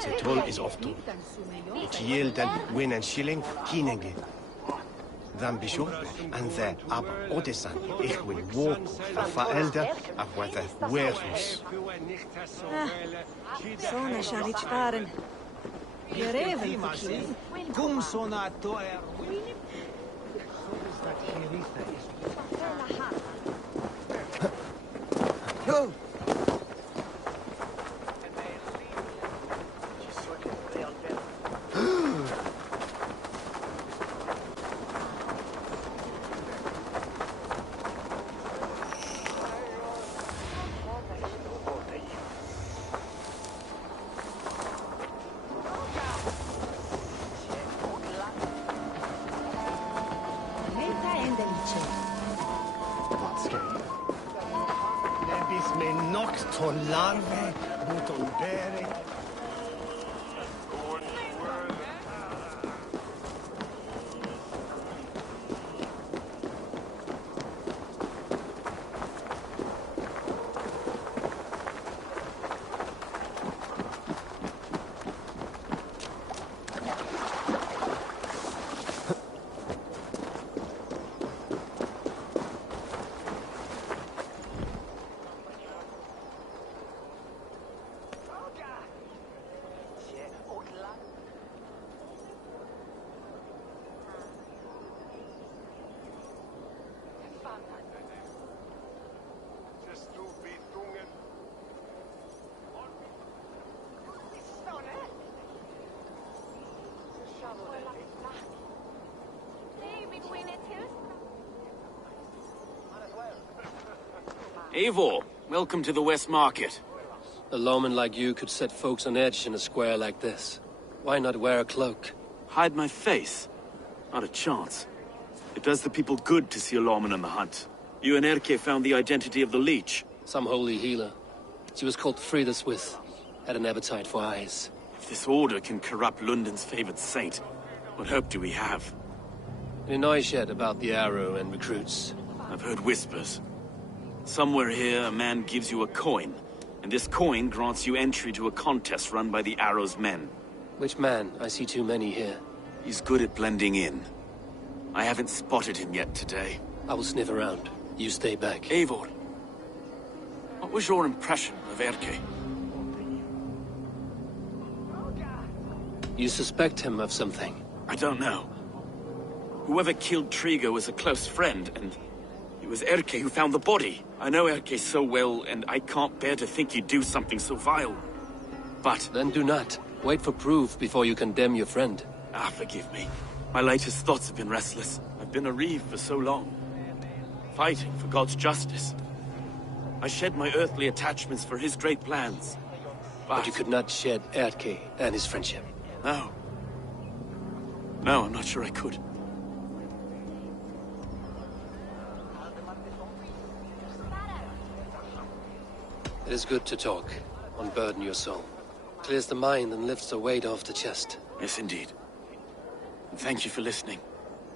The toll is off too. It yield and win and shilling, kinenge. Dan bishop and the ABelmont87's. Ich will walk a elder of what the warehouse. Såna ska vi faren. Gör även för killen. Kom såna då är. Go! Larve, buton bere. Eivor, welcome to the West Market. A lawman like you could set folks on edge in a square like this. Why not wear a cloak? Hide my face? Not a chance. It does the people good to see a lawman on the hunt. You and Erke found the identity of the leech. Some holy healer. She was called Frida Swith. Had an appetite for eyes. If this order can corrupt London's favored saint, what hope do we have? Any noise yet about the arrow and recruits? I've heard whispers. Somewhere here, a man gives you a coin, and this coin grants you entry to a contest run by the Arrow's men. Which man? I see too many here. He's good at blending in. I haven't spotted him yet today. I will sniff around. You stay back. Eivor, what was your impression of Erke? You suspect him of something? I don't know. Whoever killed Trigo was a close friend, and it was Erke who found the body. I know Erke so well, and I can't bear to think he'd do something so vile. But... Then do not. Wait for proof before you condemn your friend. Ah, forgive me. My latest thoughts have been restless. I've been a reeve for so long. Fighting for God's justice. I shed my earthly attachments for his great plans. But you could not shed Erke and his friendship. No. No, I'm not sure I could. It is good to talk, unburden your soul. Clears the mind and lifts the weight off the chest. Yes, indeed. And thank you for listening.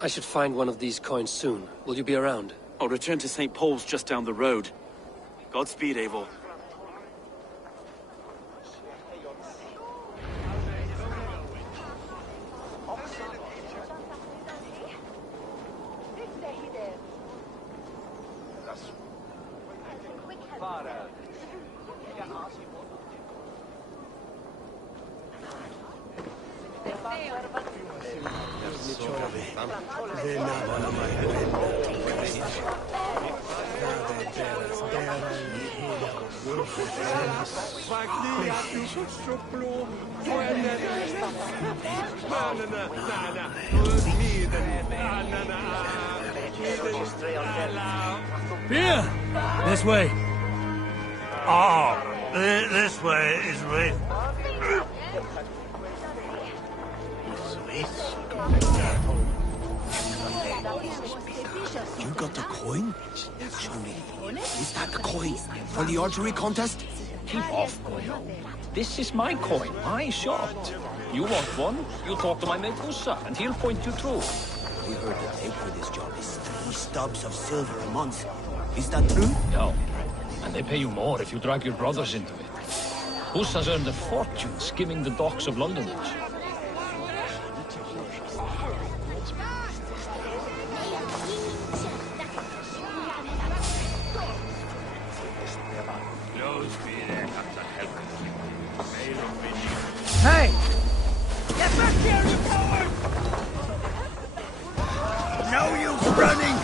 I should find one of these coins soon. Will you be around? I'll return to St. Paul's just down the road. Godspeed, Eivor. Here! This way. Oh, this way is right. You got the coin? Show me. Is that the coin for the archery contest? Keep off, boyo. This is my coin, my shot. You want one? You talk to my mate Gussa, and he'll point you through. We heard the pay for this job is 3 stubs of silver a month. Is that true? No. And they pay you more if you drag your brothers into it. Huss has earned a fortune skimming the docks of London. Hey! Get back here, you coward! No use running!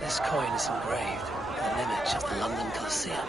This coin is engraved with an image of the London Coliseum.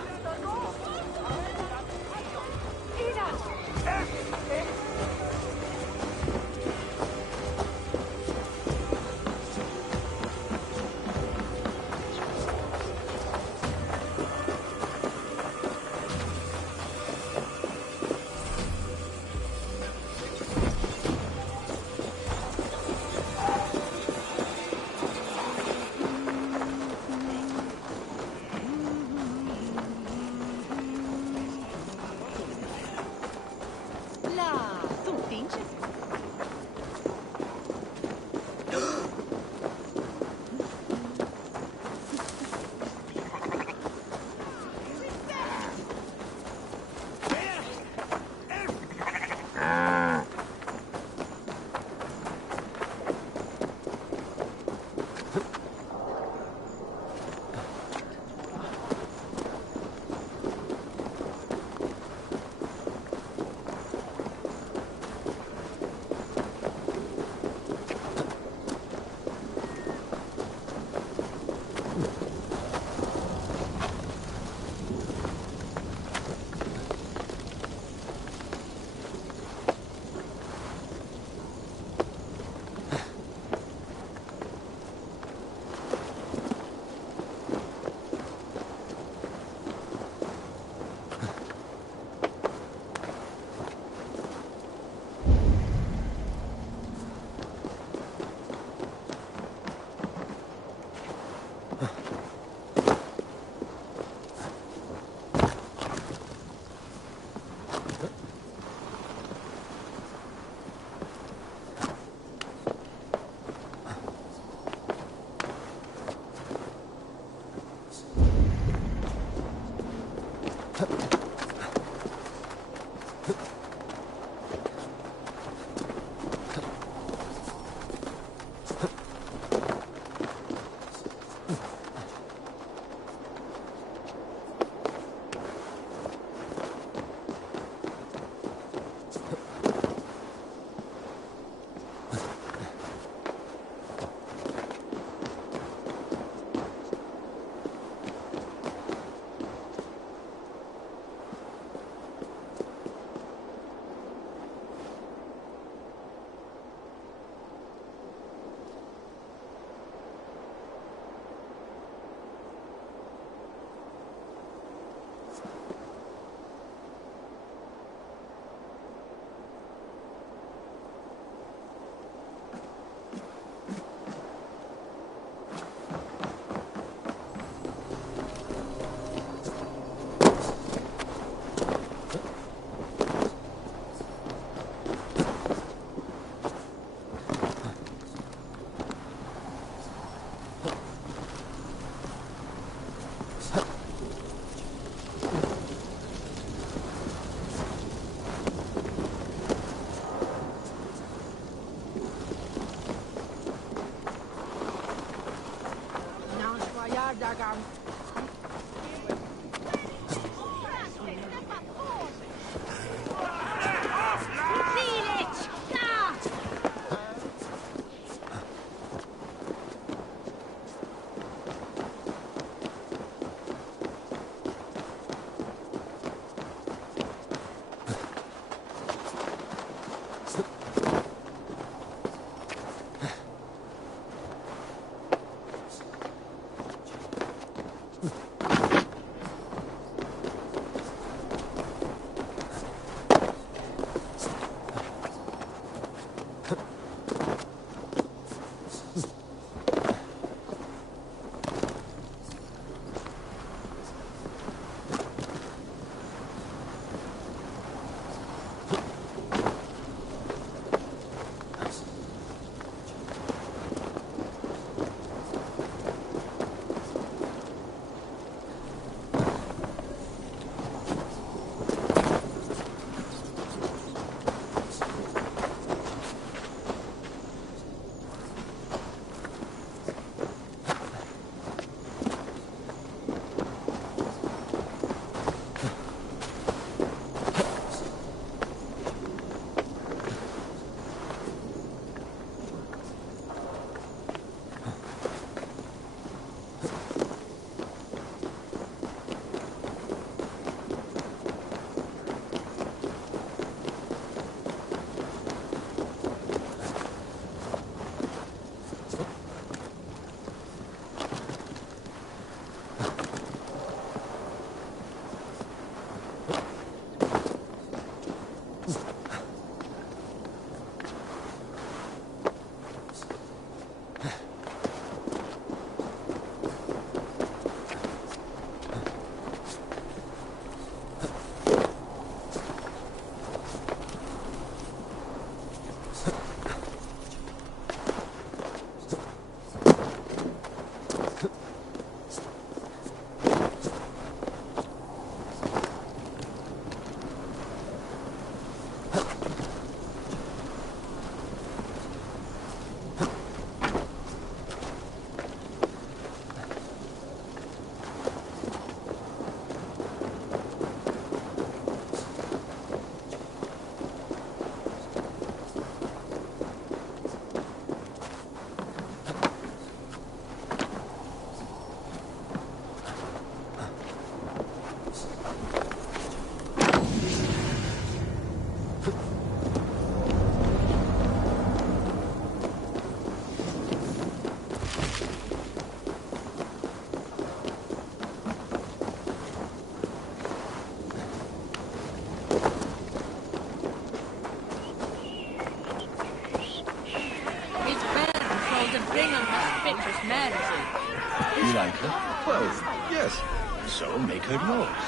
like her? Well, yes. So make her yours.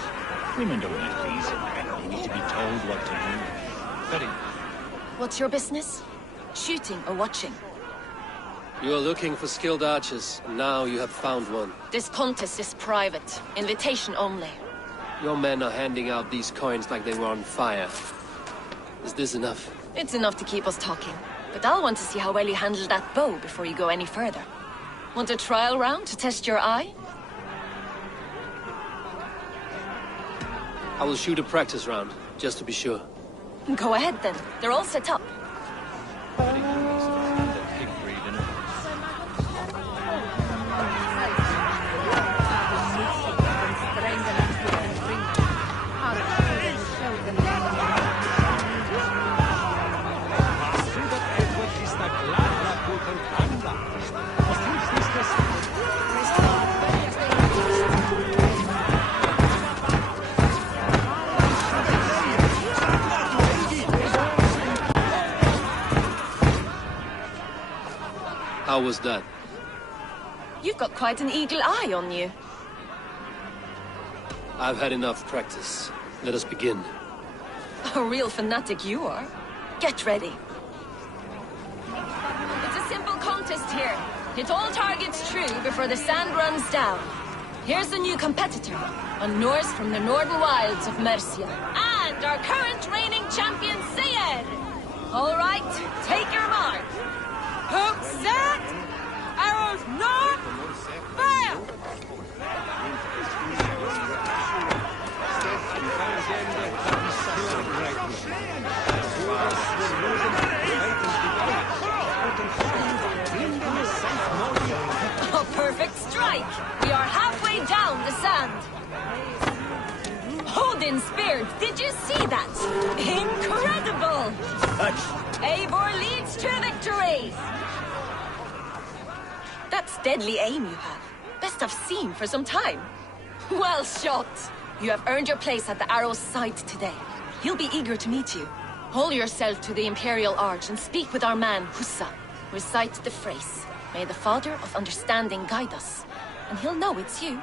Women don't need reason. They need to be told what to do. Betty, What's your business? Shooting or watching? You are looking for skilled archers, and now you have found one. This contest is private. Invitation only. Your men are handing out these coins like they were on fire. Is this enough? It's enough to keep us talking. But I'll want to see how well you handle that bow before you go any further. Want a trial round to test your eye? I will shoot a practice round, just to be sure. Go ahead then. They're all set up. How was that? You've got quite an eagle eye on you. I've had enough practice. Let us begin. A real fanatic you are. Get ready. It's a simple contest here. Hit all targets true before the sand runs down. Here's the new competitor, a Norse from the northern wilds of Mercia. And our current reigning champion, Seir! All right, take your mark. Hook set! Arrows north! Fire! A perfect strike! We are halfway down the sand. Odin speared, did you see that? Incredible! Eivor leads to victory! That's deadly aim you have. Best I've seen for some time. Well shot! You have earned your place at the arrow's side today. He'll be eager to meet you. Hold yourself to the Imperial Arch and speak with our man, Hussa. Recite the phrase. May the Father of Understanding guide us. And he'll know it's you.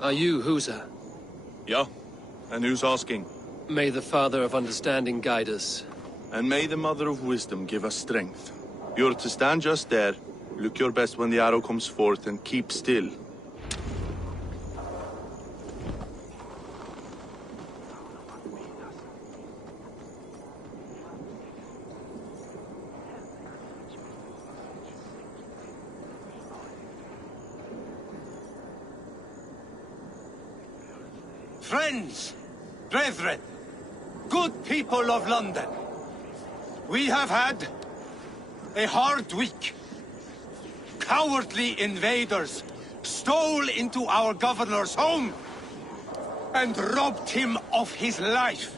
Are you Husa? Yeah, and who's asking? May the Father of Understanding guide us. And may the Mother of Wisdom give us strength. You're to stand just there, look your best when the arrow comes forth, and keep still. Friends, brethren, good people of London, we have had a hard week. Cowardly invaders stole into our governor's home and robbed him of his life.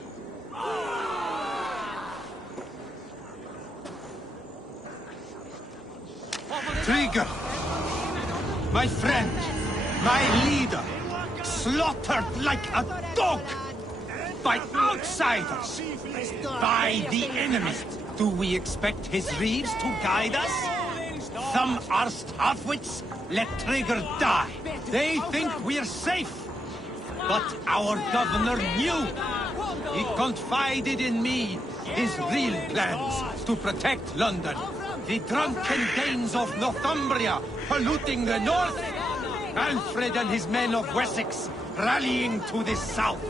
Trigger, my friend, my leader, slaughtered like a dog by outsiders, by the enemy. Do we expect his reeves to guide us? Some arsed halfwits let Trigger die. They think we're safe. But our governor knew. He confided in me his real plans to protect London. The drunken Danes of Northumbria polluting the north. Alfred and his men of Wessex rallying to the south.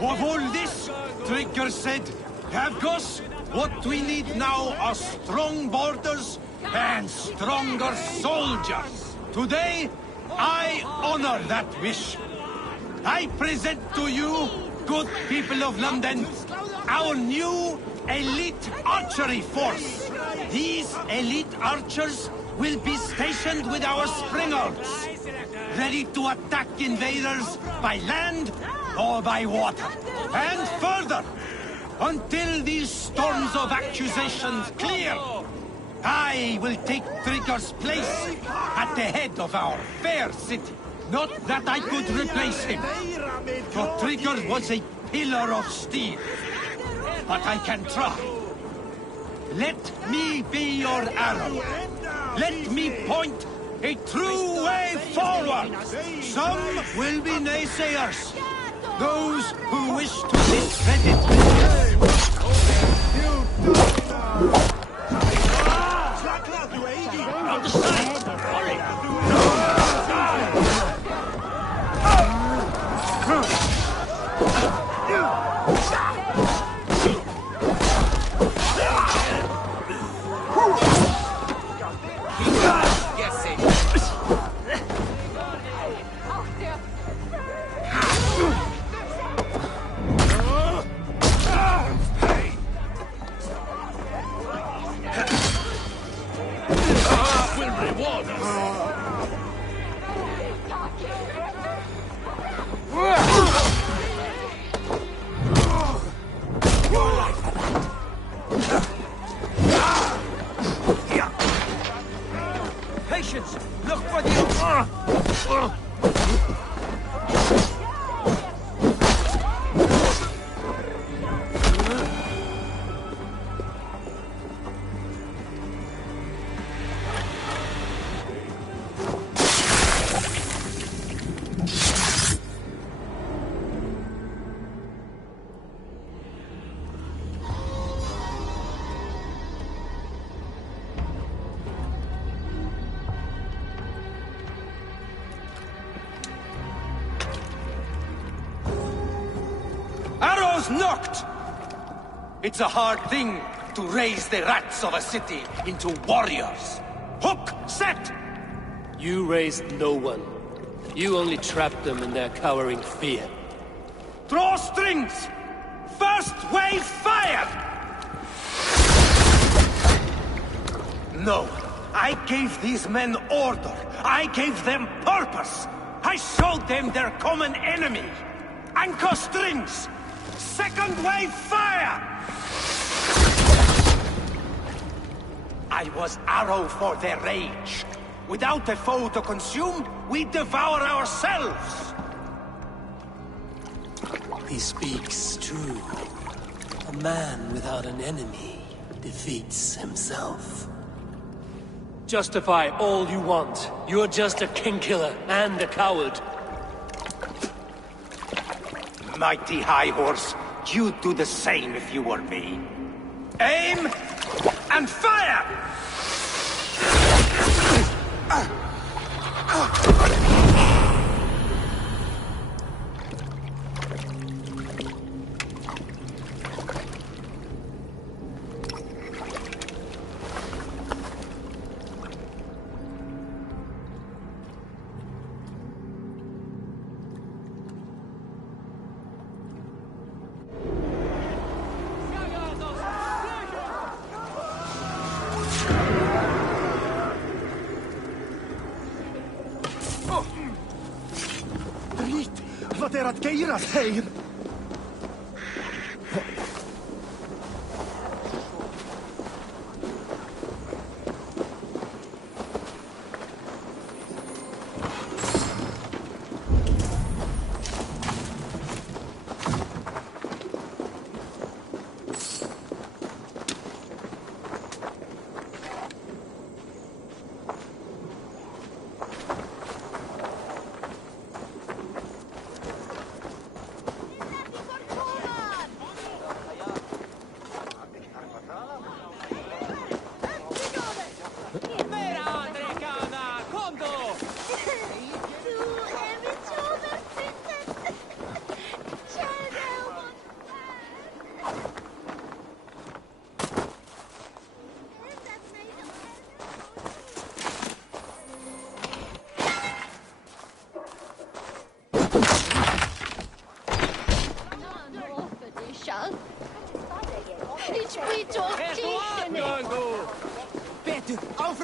Of all this, Trigger said, Havgos, what we need now are strong borders and stronger soldiers. Today, I honor that wish. I present to you, good people of London, our new elite archery force. These elite archers will be stationed with our springers, ready to attack invaders by land or by water. And further, until these storms of accusations clear, I will take Trigger's place at the head of our fair city. Not that I could replace him, for Trigger was a pillar of steel. But I can try. Let me be your arrow. Let me point a true way forward. Some will be naysayers. Those who wish to discredit me. On the side! Hurry! Knocked! It's a hard thing to raise the rats of a city into warriors. Hook, set! You raised no one. You only trapped them in their cowering fear. Draw strings! First wave fire! No, I gave these men order. I gave them purpose. I showed them their common enemy. Anchor strings! Second wave fire! I was arrow for their rage. Without a foe to consume, we devour ourselves. He speaks true. A man without an enemy defeats himself. Justify all you want. You're just a king-killer and a coward. Mighty High Horse, you'd do the same if you were me. Aim and fire! Wat er at geiras heim.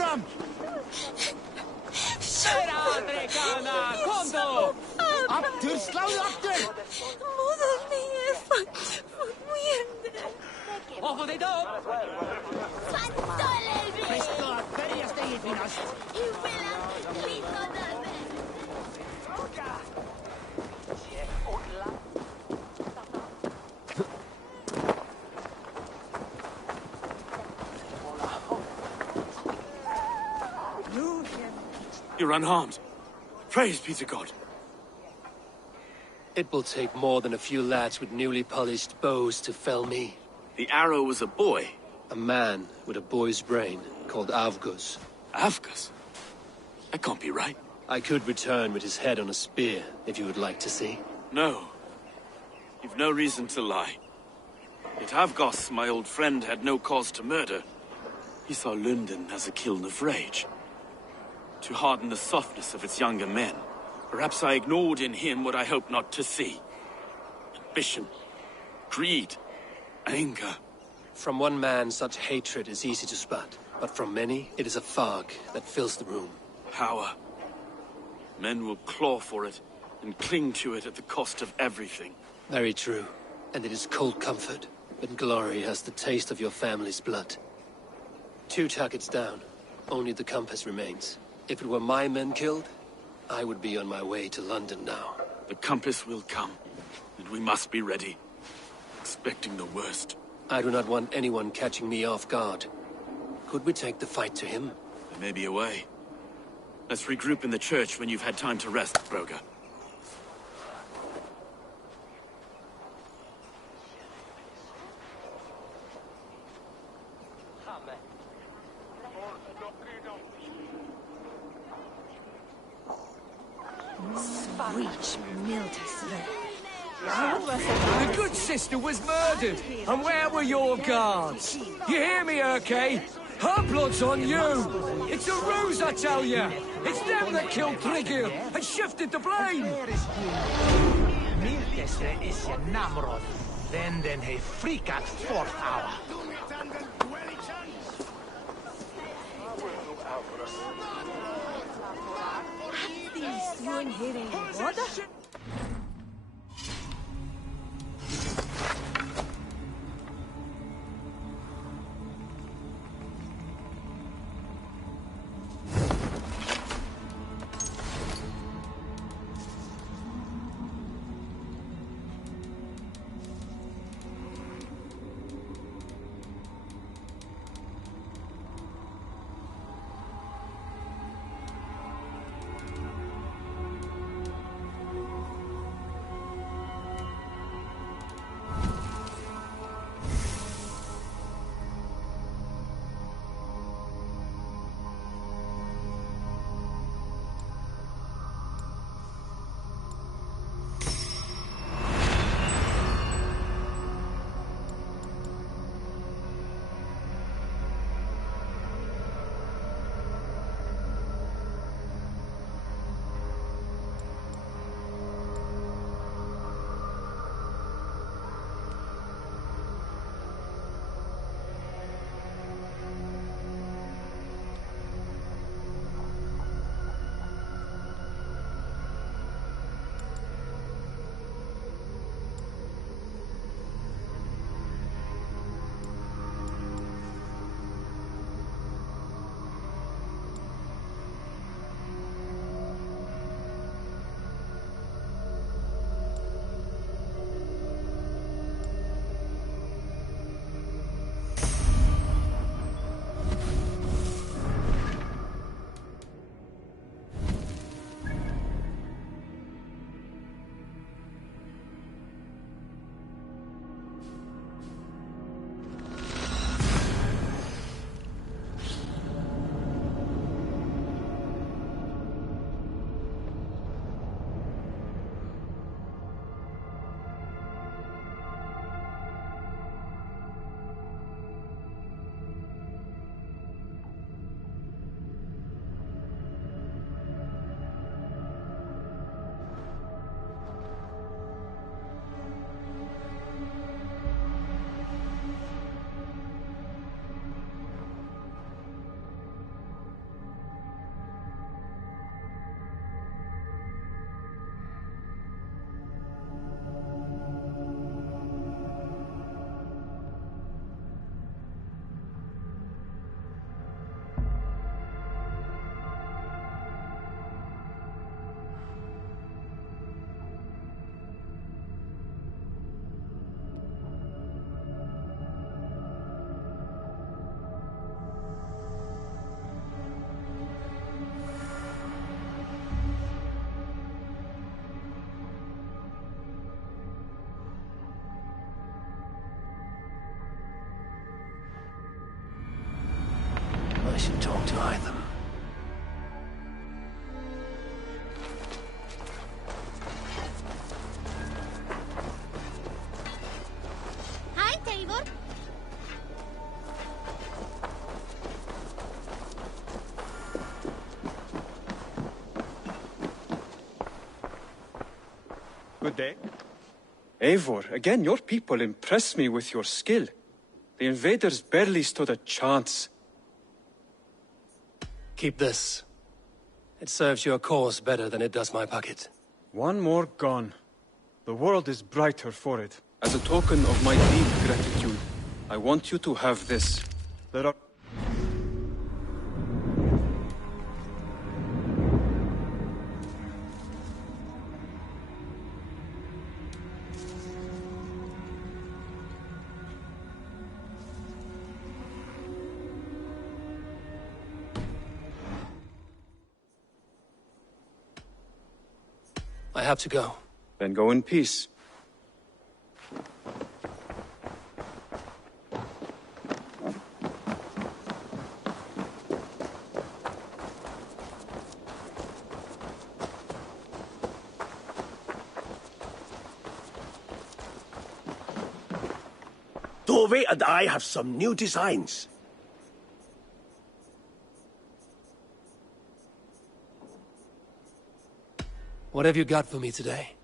honom! Aftur, sláðu aftur! Móður mín muriende. Ojo de dog! Presto að berjast eigið finnast! You're unharmed. Praise be to God. It will take more than a few lads with newly polished bows to fell me. The arrow was a boy. A man with a boy's brain, called Avgus. Avgus? That can't be right. I could return with his head on a spear, if you would like to see. No. You've no reason to lie. Yet Avgos, my old friend, had no cause to murder. He saw London as a kiln of rage. To harden the softness of its younger men. Perhaps I ignored in him what I hoped not to see. Ambition, greed, anger. From one man, such hatred is easy to spot. But from many, it is a fog that fills the room. Power. Men will claw for it, and cling to it at the cost of everything. Very true. And it is cold comfort, when glory has the taste of your family's blood. 2 targets down. Only the compass remains. If it were my men killed, I would be on my way to London now. The compass will come, and we must be ready. Expecting the worst. I do not want anyone catching me off guard. Could we take the fight to him? There may be a way. Let's regroup in the church when you've had time to rest, Broga. Reach Mildred. The good sister was murdered, and where were your guards? You hear me, Erke? Her blood's on you! It's a ruse, I tell you! It's them that killed Trigil and shifted the blame! Mildestre is je namrod, then he freaked 4th hour. Good day. Eivor, again, your people impress me with your skill. The invaders barely stood a chance. Keep this. It serves your cause better than it does my pocket. One more gone. The world is brighter for it. As a token of my deep gratitude, I want you to have this. There are... I have to go. Then go in peace. Dove and I have some new designs. What have you got for me today?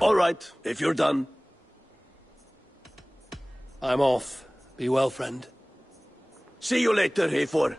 All right, if you're done. I'm off. Be well, friend. See you later, Eivor.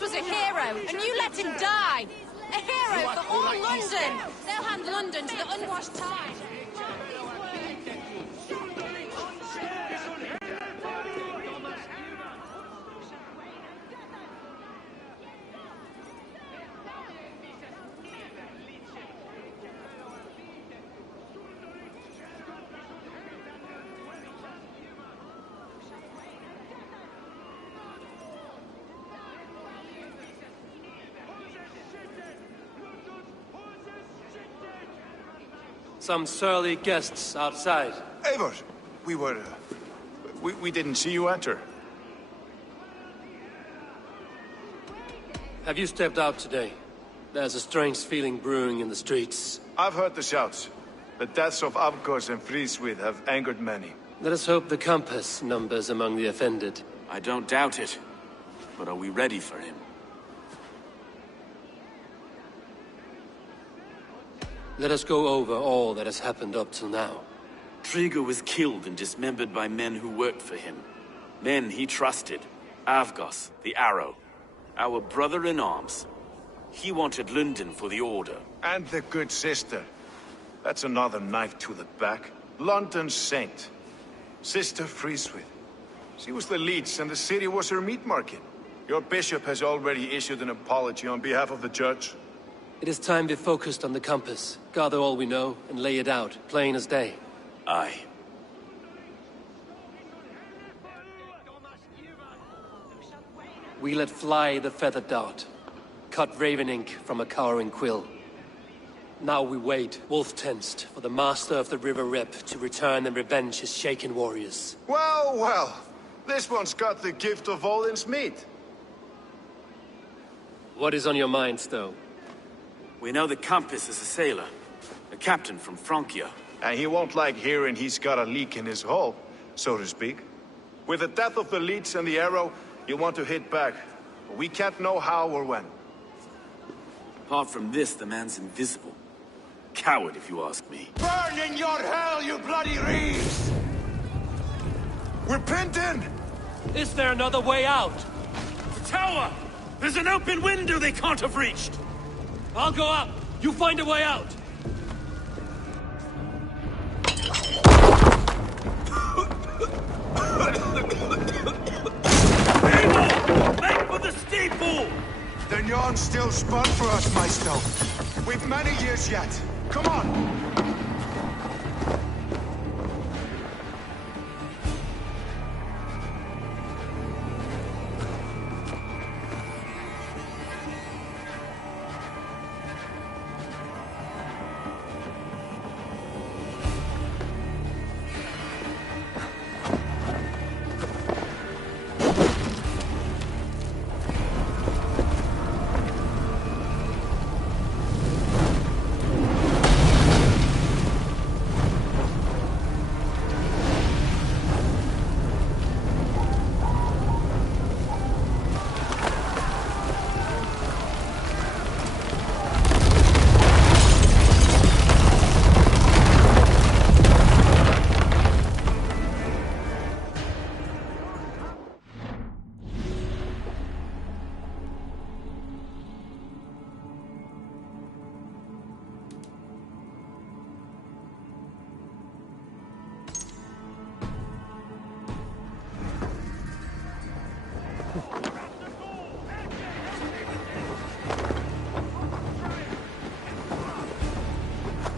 Was a hero, and you let him die! A hero for all London! They'll hand London to the unwashed tide! Some surly guests outside. Eivor, we didn't see you enter. Have you stepped out today? There's a strange feeling brewing in the streets. I've heard the shouts. The deaths of Avgos and Friswith have angered many. Let us hope the Compass numbers among the offended. I don't doubt it. But are we ready for him? Let us go over all that has happened up till now. Trigo was killed and dismembered by men who worked for him. Men he trusted. Avgos, the Arrow. Our brother-in-arms. He wanted London for the Order. And the good sister. That's another knife to the back. London's saint. Sister Friswith. She was the leech and the city was her meat market. Your bishop has already issued an apology on behalf of the church. It is time we focused on the Compass. Gather all we know and lay it out, plain as day. Aye. We let fly the feathered dart. Cut raven ink from a cowering quill. Now we wait, wolf-tensed, for the master of the River Rep to return and revenge his shaken warriors. Well, well. This one's got the gift of Odin's meat. What is on your mind, Stowe? We know the Compass is a sailor. A captain from Francia. And he won't like hearing he's got a leak in his hull, so to speak. With the death of the leech and the Arrow, you'll want to hit back. But we can't know how or when. Apart from this, the man's invisible. Coward, if you ask me. Burn in your hell, you bloody reeves! We're pinned in! Is there another way out? The tower! There's an open window they can't have reached! I'll go up! You find a way out! People! Make for the steeple! The yarn's still spun for us, Maestro. We've many years yet. Come on!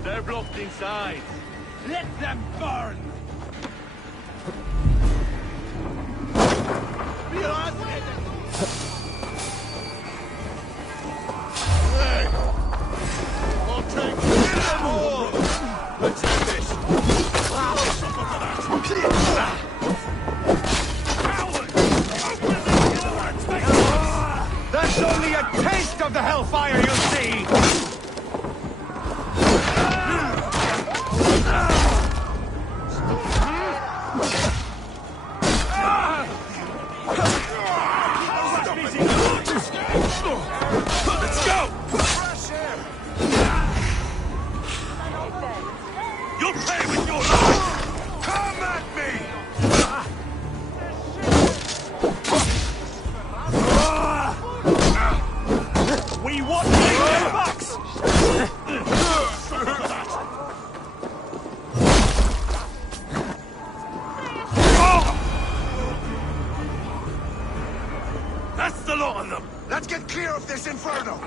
They're blocked inside. Let them burn! That's only a taste of the hellfire you'll see! Let's go! You'll pay with your life! Come at me! We want big bucks! That's the lot of them! Let's get clear of this inferno!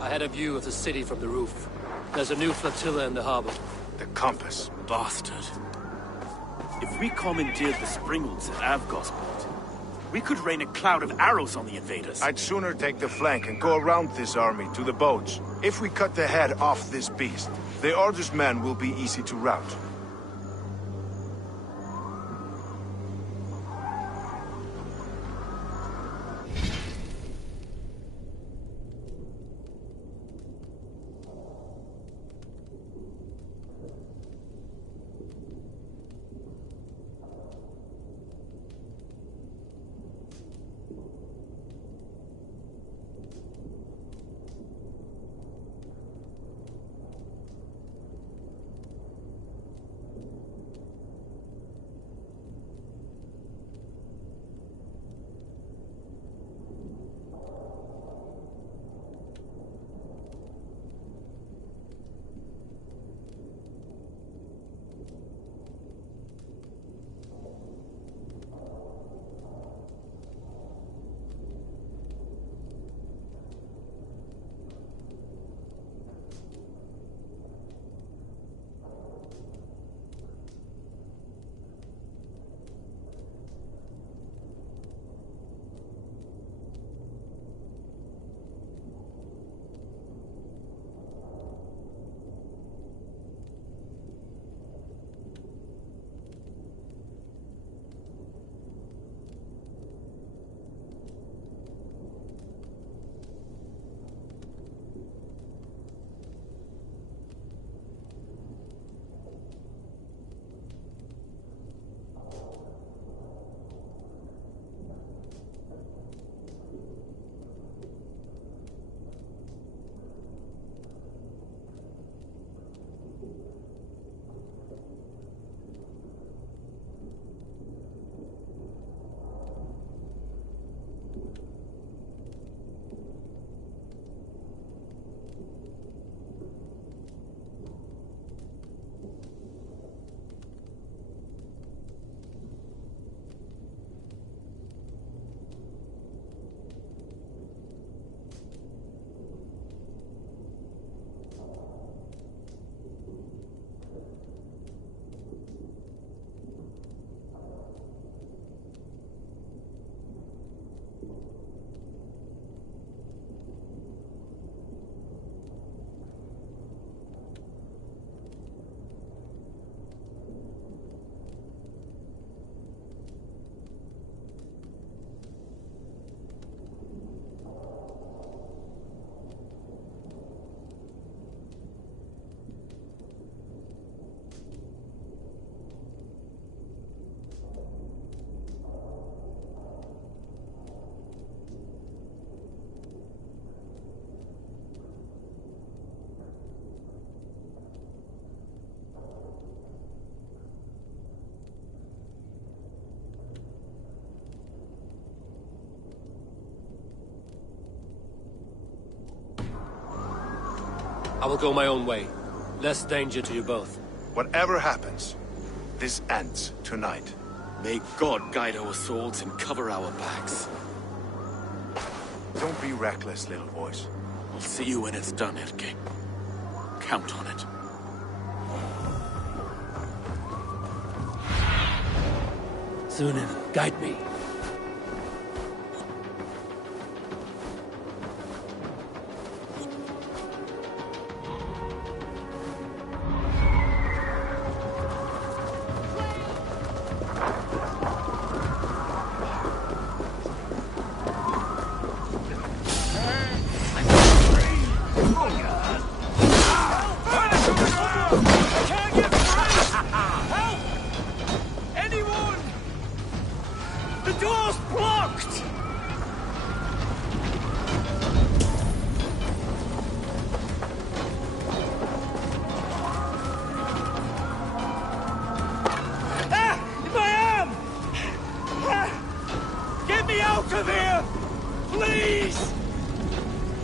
I had a view of the city from the roof. There's a new flotilla in the harbor. The compass. Bastard. If we commandeered the Springolds at Avgosport, we could rain a cloud of arrows on the invaders. I'd sooner take the flank and go around this army to the boats. If we cut the head off this beast, the Order's men will be easy to rout. I will go my own way. Less danger to you both. Whatever happens, this ends tonight. May God guide our swords and cover our backs. Don't be reckless, little boys. I'll see you when it's done, Erke. Count on it. Sunan, guide me.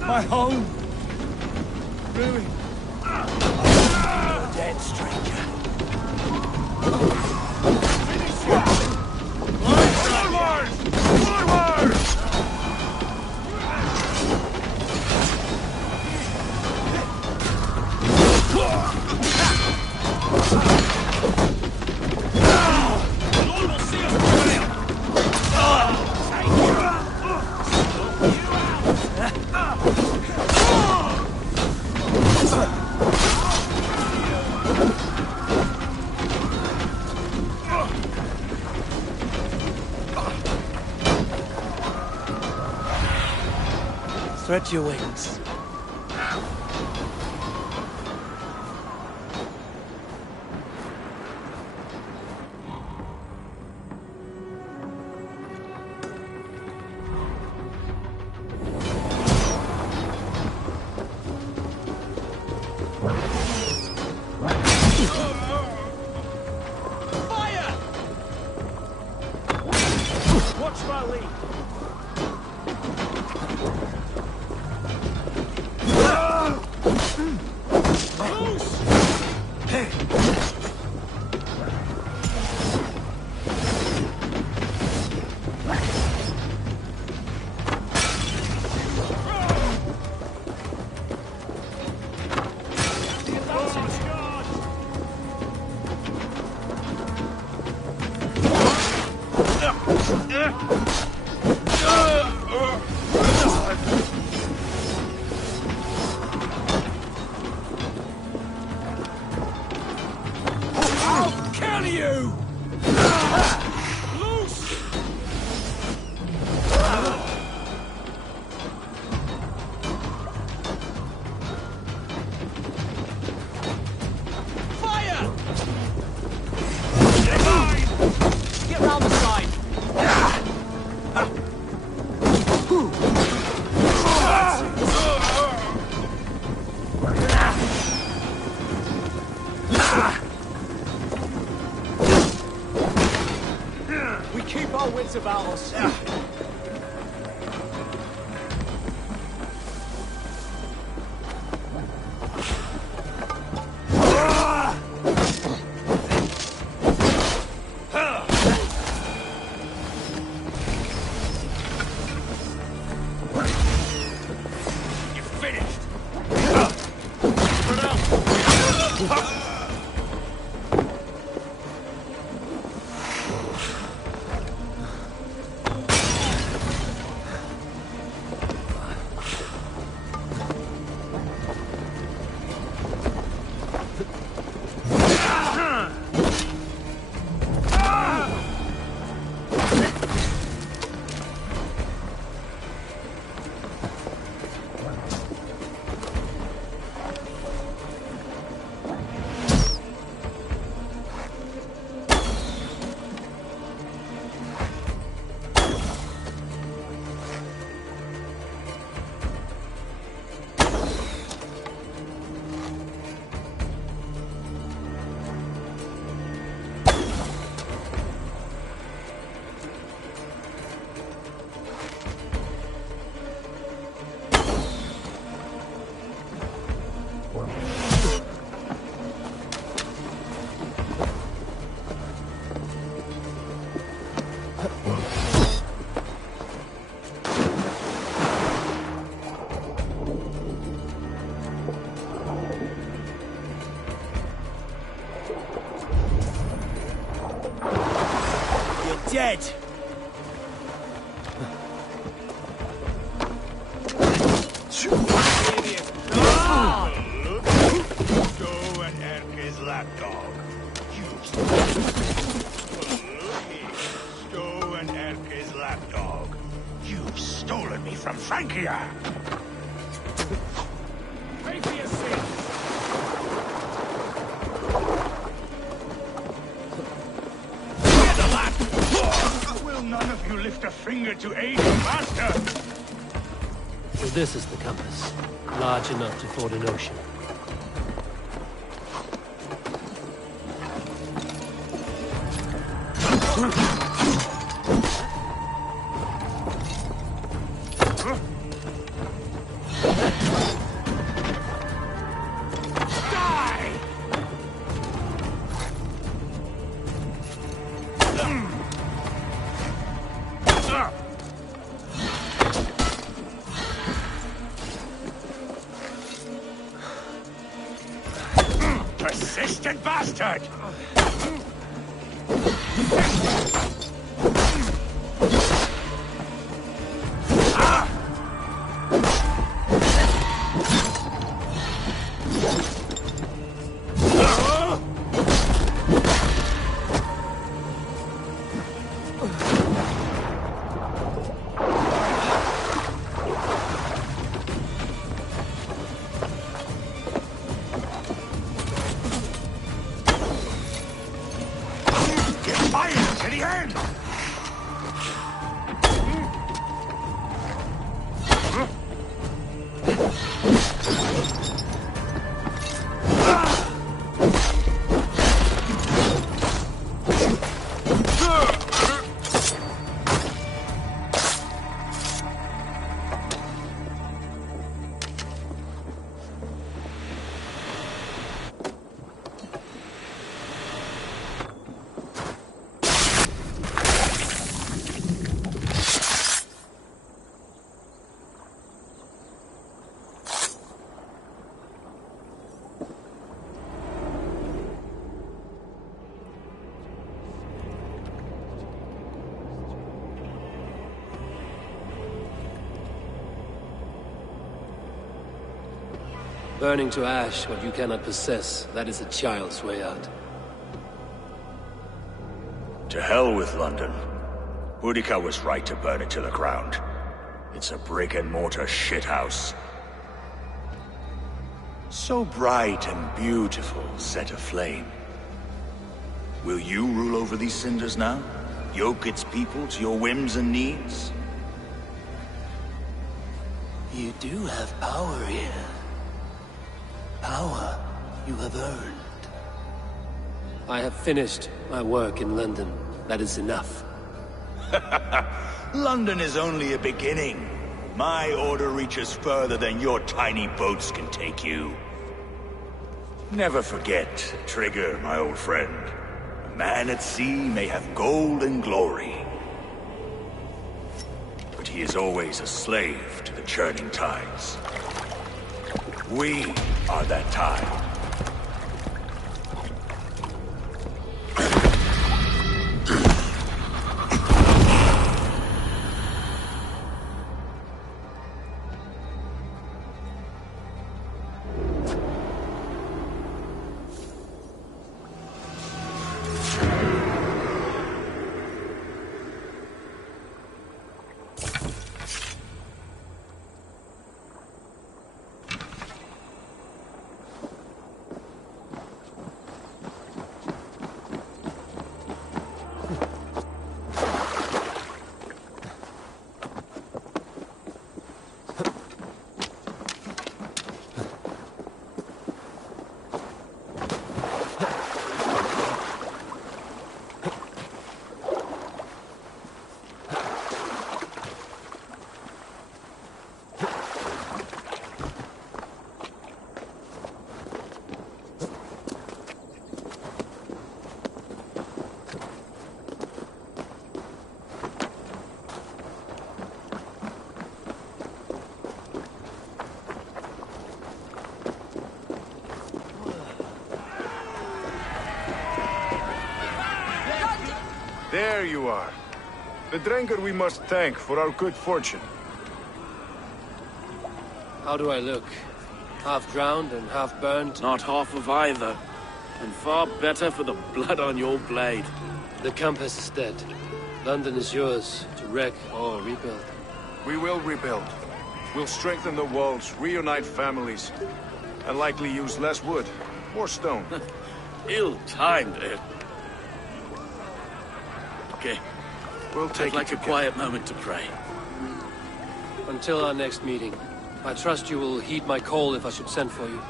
My home. Really? You're dead, stranger. Forward! Forward! Stretch your wings. Watch my lead. I'll kill you! Loose! Fire! Get round the side! We keep our wits about us. You're finished. dead! Go and Erke's lapdog. Go and Erke's lapdog. You've stolen me from Frankia! Pay for your sins! Will none of you lift a finger to aid your master? So this is the compass. Large enough to ford an ocean. Persistent bastard! Burning to ash what you cannot possess, that is a child's way out. To hell with London. Boudica was right to burn it to the ground. It's a brick-and-mortar shithouse. So bright and beautiful, set aflame. Will you rule over these cinders now? Yoke its people to your whims and needs? You do have power here. Power you have earned. I have finished my work in London. That is enough. London is only a beginning. My order reaches further than your tiny boats can take you. Never forget, Trigger, my old friend. A man at sea may have gold and glory, but he is always a slave to the churning tides. We are that tide. There you are. The Drengar we must thank for our good fortune. How do I look? Half drowned and half burned? Not half of either. And far better for the blood on your blade. The Compass is dead. London is yours, to wreck or rebuild. We will rebuild. We'll strengthen the walls, reunite families, and likely use less wood, more stone. Ill-timed, Ed. Okay. We'll take I'd like a quiet moment to pray. Until our next meeting, I trust you will heed my call if I should send for you.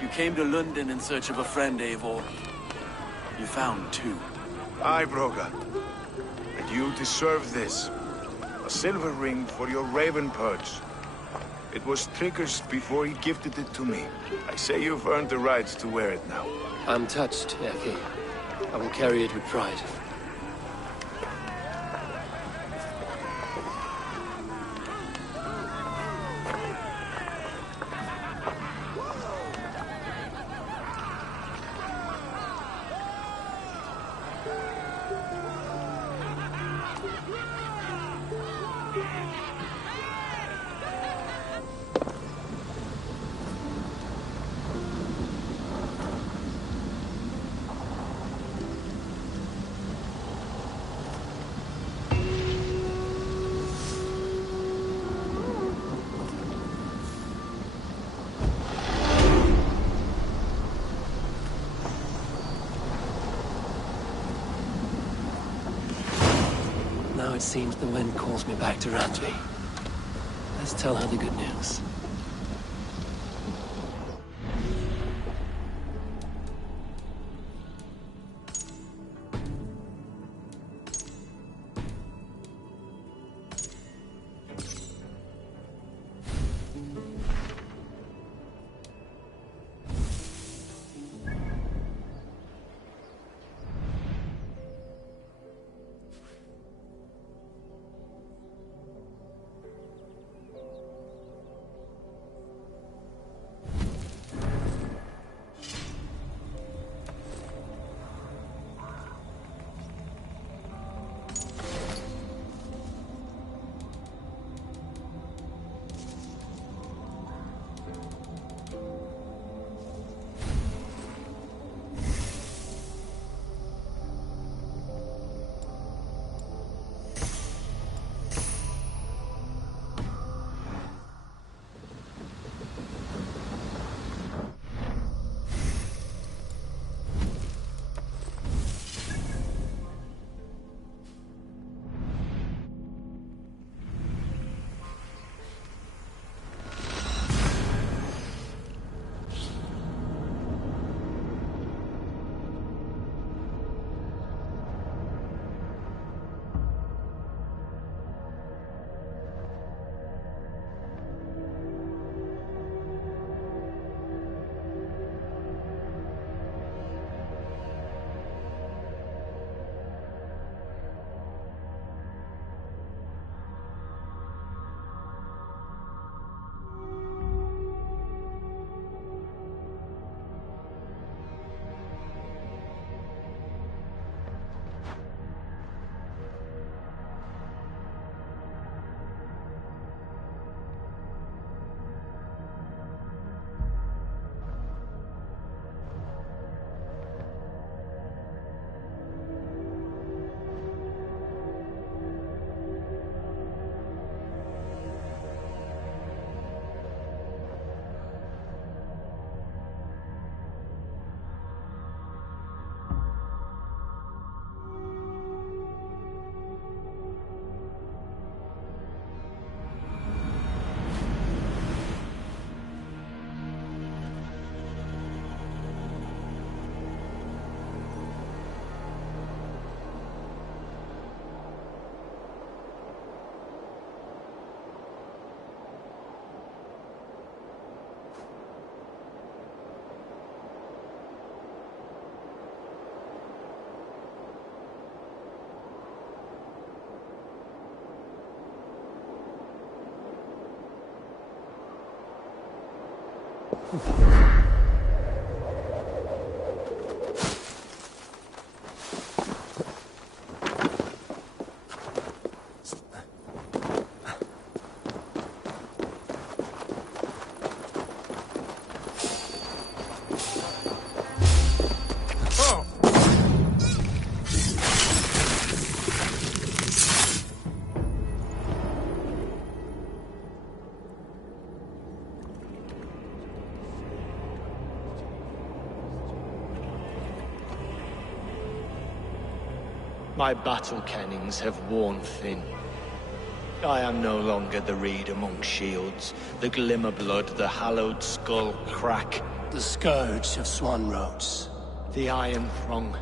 You came to London in search of a friend, Eivor. You found two. Aye, Broga. And you deserve this. A silver ring for your raven perch. It was Trigger's before he gifted it to me. I say you've earned the right to wear it now. I'm touched, Erke. I will carry it with pride. Now it seems the wind calls me back to Randvi. Let's tell her the good news. My battle kennings have worn thin. I am no longer the reed among shields, the glimmer blood, the hallowed skull crack. The scourge of Swan Roads. The iron prong.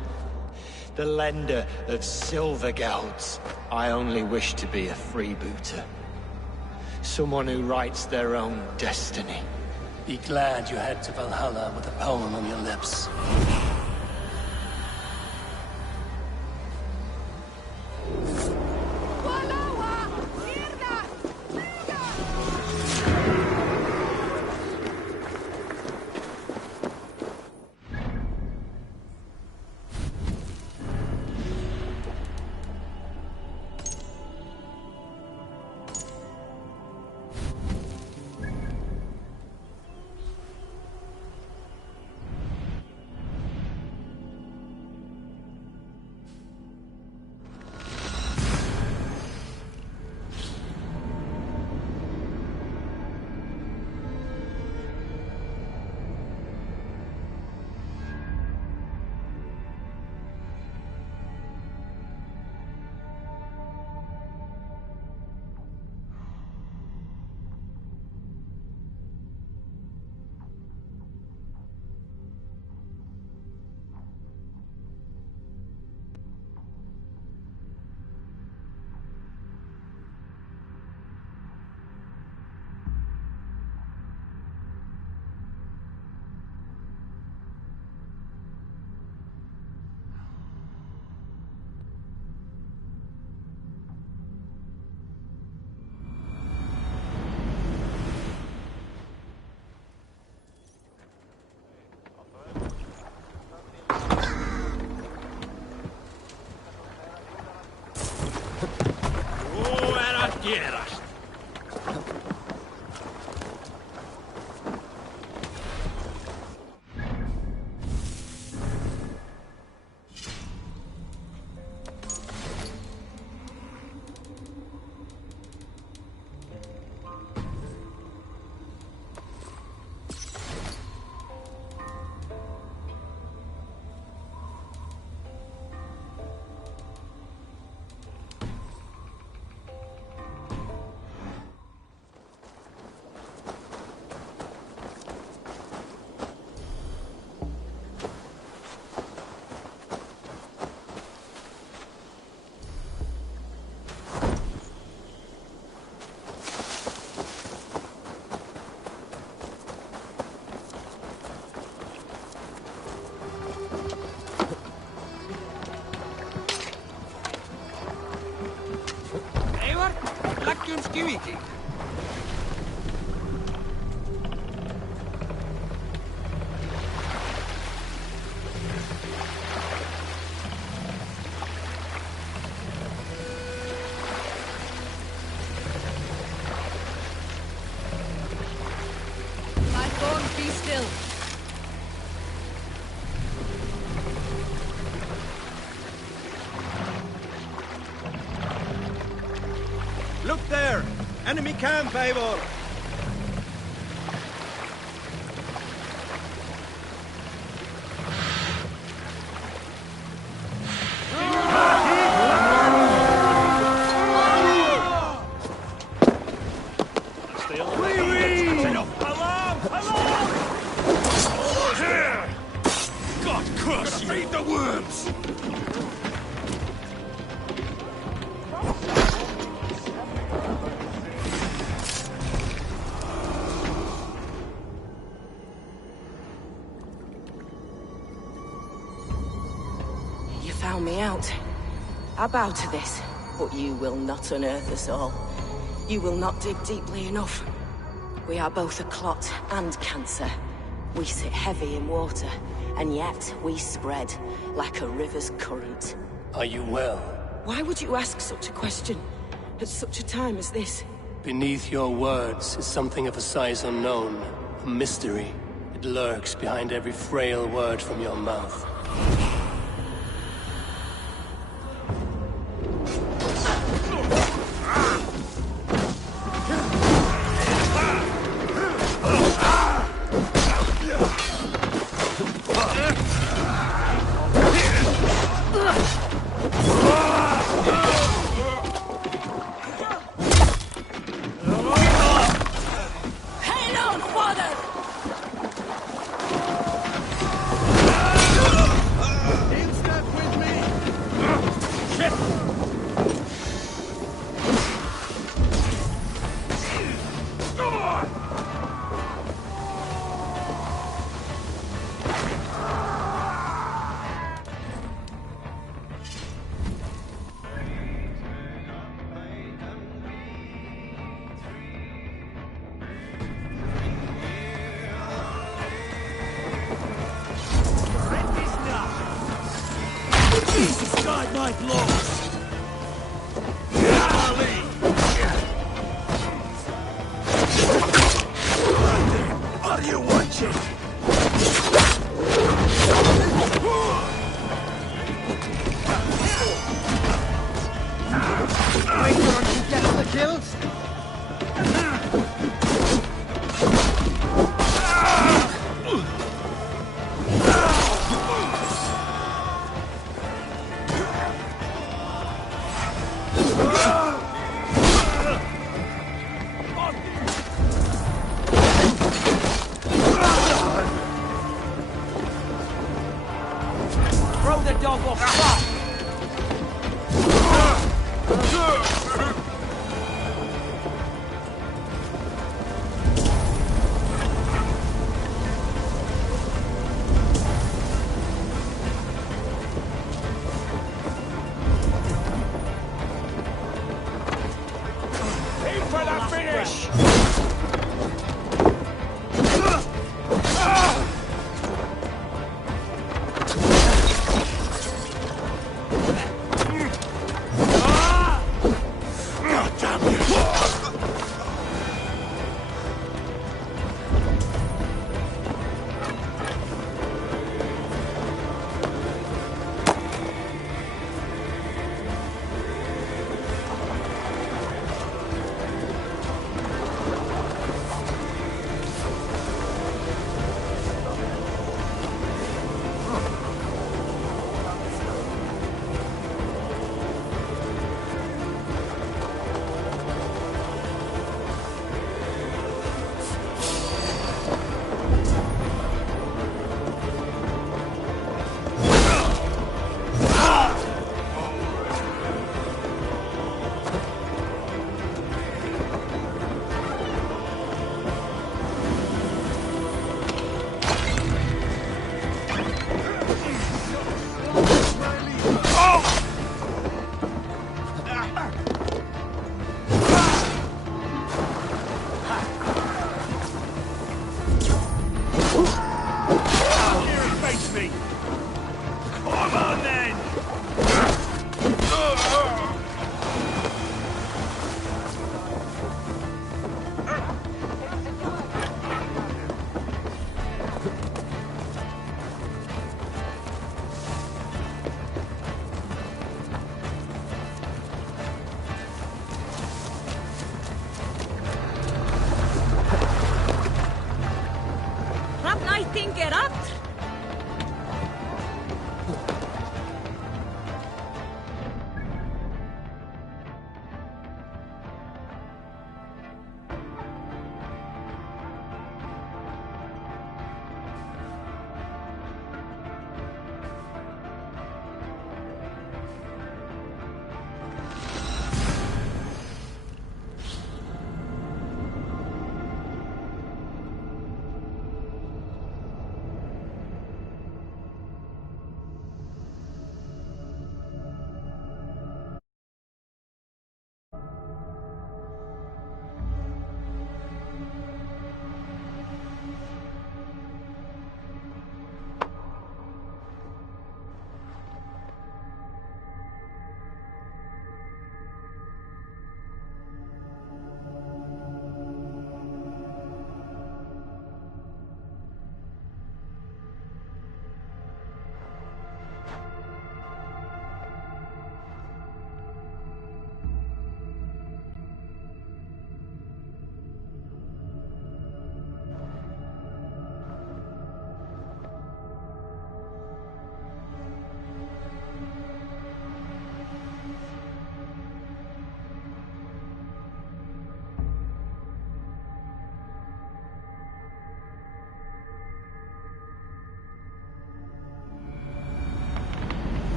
The lender of silver gelds. I only wish to be a freebooter. Someone who writes their own destiny. Be glad you head to Valhalla with a poem on your lips. Skiviki. My thorn, be still. Look there! Enemy camp, Eivor! God curse you! Feed the worms! Found me out. I bow to this, but you will not unearth us all. You will not dig deeply enough. We are both a clot and cancer. We sit heavy in water, and yet we spread like a river's current. Are you well? Why would you ask such a question at such a time as this? Beneath your words is something of a size unknown, a mystery. It lurks behind every frail word from your mouth. Ah! Jesus, guide my blows! Are you watching? Wait for him to get the kills. Throw the dog off track! Aim for the finish!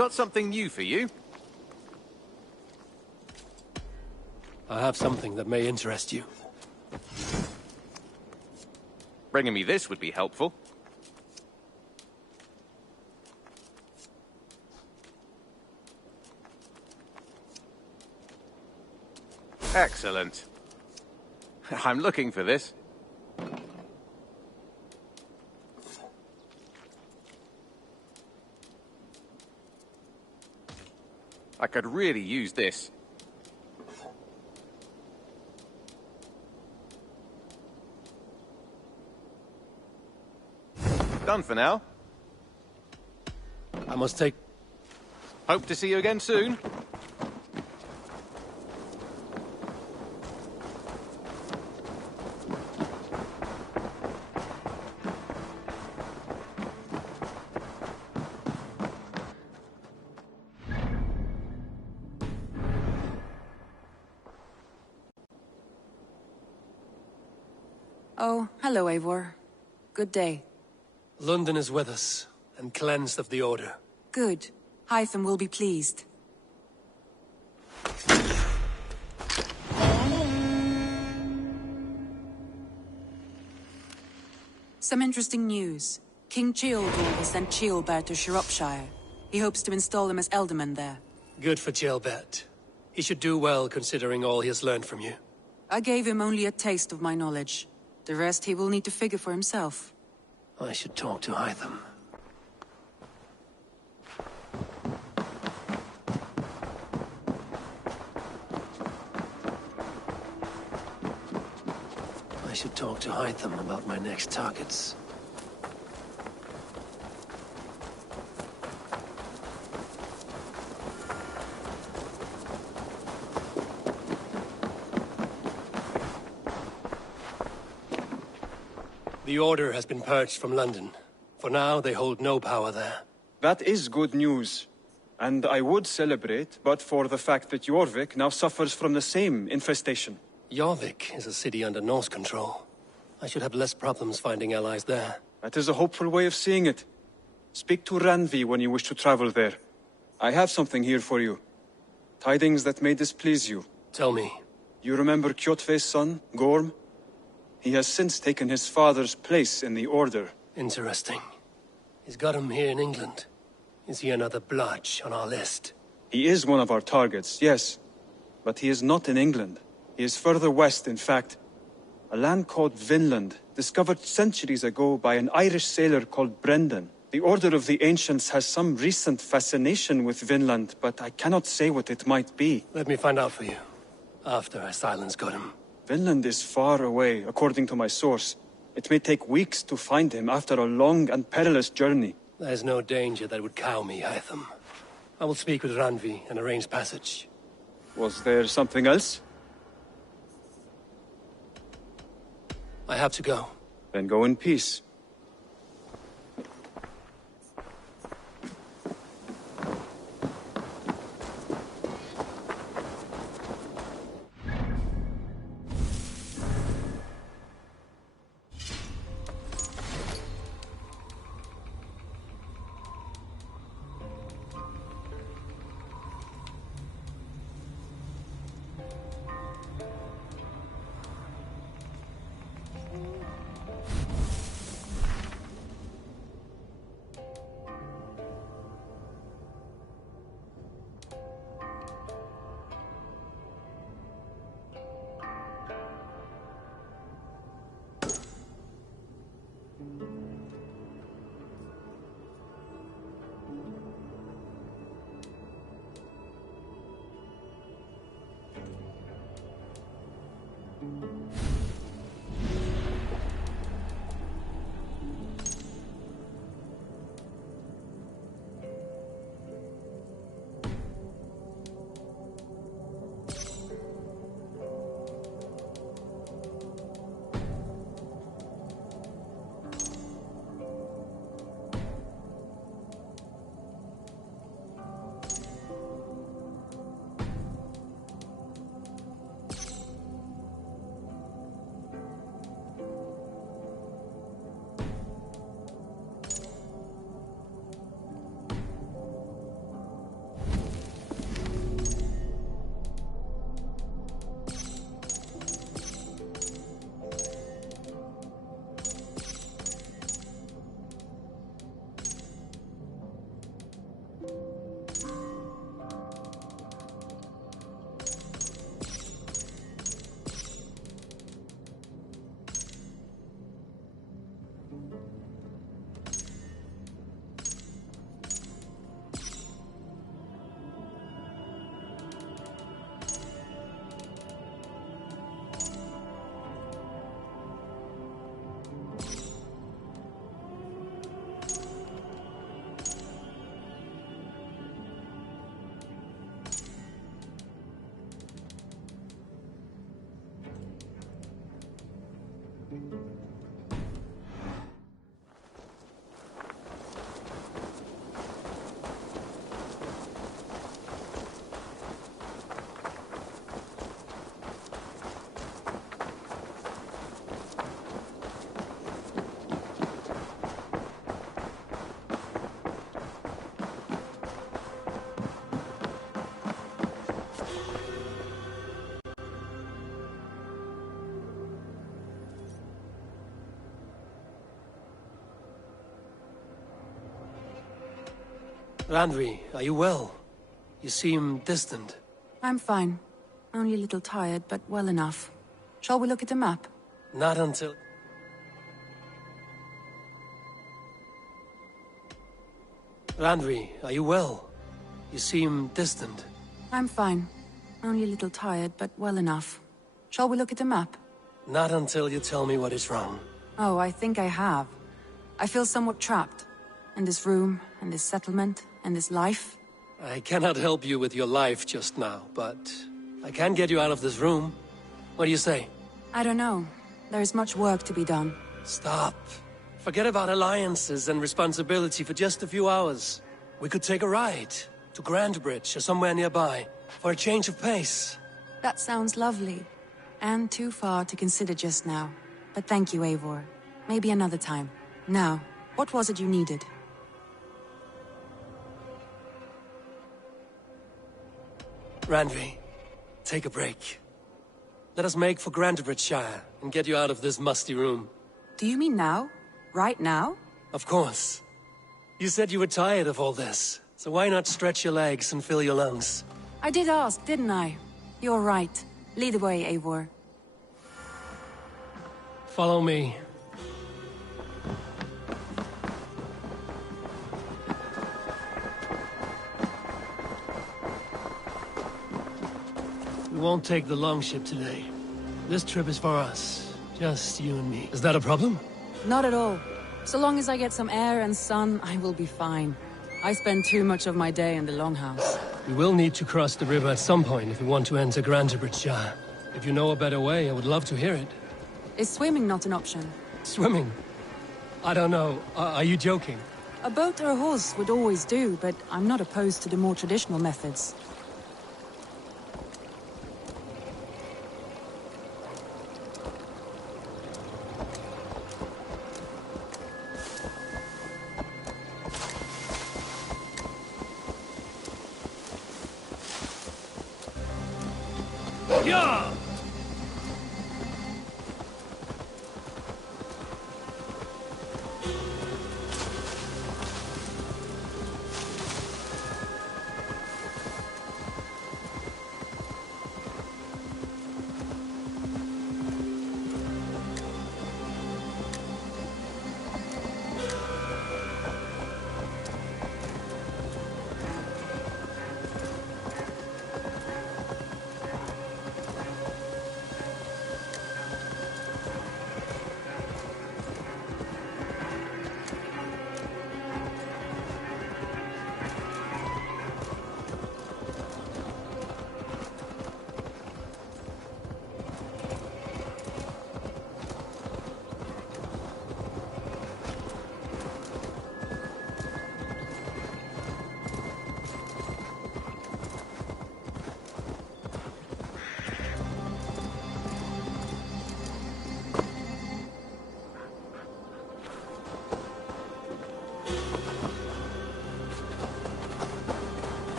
got something new for you. I have something that may interest you. Bringing me this would be helpful. Excellent. I'm looking for this. I could really use this. Done for now. I must take... Hope to see you again soon. Oh, hello, Eivor. Good day. London is with us, and cleansed of the Order. Good. Hytham will be pleased. Some interesting news. King Ceolbert has sent Ceolbert to Shropshire. He hopes to install him as Elderman there. Good for Ceolbert. He should do well considering all he has learned from you. I gave him only a taste of my knowledge. The rest he will need to figure for himself. I should talk to Hytham. I should talk to Hytham about my next targets. The Order has been purged from London. For now, they hold no power there. That is good news. And I would celebrate, but for the fact that Jorvik now suffers from the same infestation. Jorvik is a city under Norse control. I should have less problems finding allies there. That is a hopeful way of seeing it. Speak to Ranvi when you wish to travel there. I have something here for you. Tidings that may displease you. Tell me. You remember Kjotve's son, Gorm? He has since taken his father's place in the Order. Interesting. He's got him here in England. Is he another blotch on our list? He is one of our targets, yes. But he is not in England. He is further west, in fact. A land called Vinland, discovered centuries ago by an Irish sailor called Brendan. The Order of the Ancients has some recent fascination with Vinland, but I cannot say what it might be. Let me find out for you, after I silence Godham. Vinland is far away, according to my source. It may take weeks to find him after a long and perilous journey. There's no danger that would cow me, Hytham. I will speak with Ranvi and arrange passage. Was there something else? I have to go. Then go in peace. Randvi, are you well? You seem distant. I'm fine. Only a little tired, but well enough. Shall we look at the map? Not until... Randvi, are you well? You seem distant. I'm fine. Only a little tired, but well enough. Shall we look at the map? Not until you tell me what is wrong. Oh, I think I have. I feel somewhat trapped. In this room, and this settlement, and this life. I cannot help you with your life just now, but I can get you out of this room. What do you say? I don't know. There is much work to be done. Stop. Forget about alliances and responsibility for just a few hours. We could take a ride to Grandbridge or somewhere nearby for a change of pace. That sounds lovely. And too far to consider just now. But thank you, Eivor. Maybe another time. Now, what was it you needed? Randvi, take a break. Let us make for Grandbridgeshire and get you out of this musty room. Do you mean now? Right now? Of course. You said you were tired of all this, so why not stretch your legs and fill your lungs? I did ask, didn't I? You're right. Lead the way, Eivor. Follow me. We won't take the longship today. This trip is for us. Just you and me. Is that a problem? Not at all. So long as I get some air and sun, I will be fine. I spend too much of my day in the Longhouse. We will need to cross the river at some point if we want to enter Grandbridgeshire. If you know a better way, I would love to hear it. Is swimming not an option? Swimming? I don't know. Are you joking? A boat or a horse would always do, but I'm not opposed to the more traditional methods. Yeah!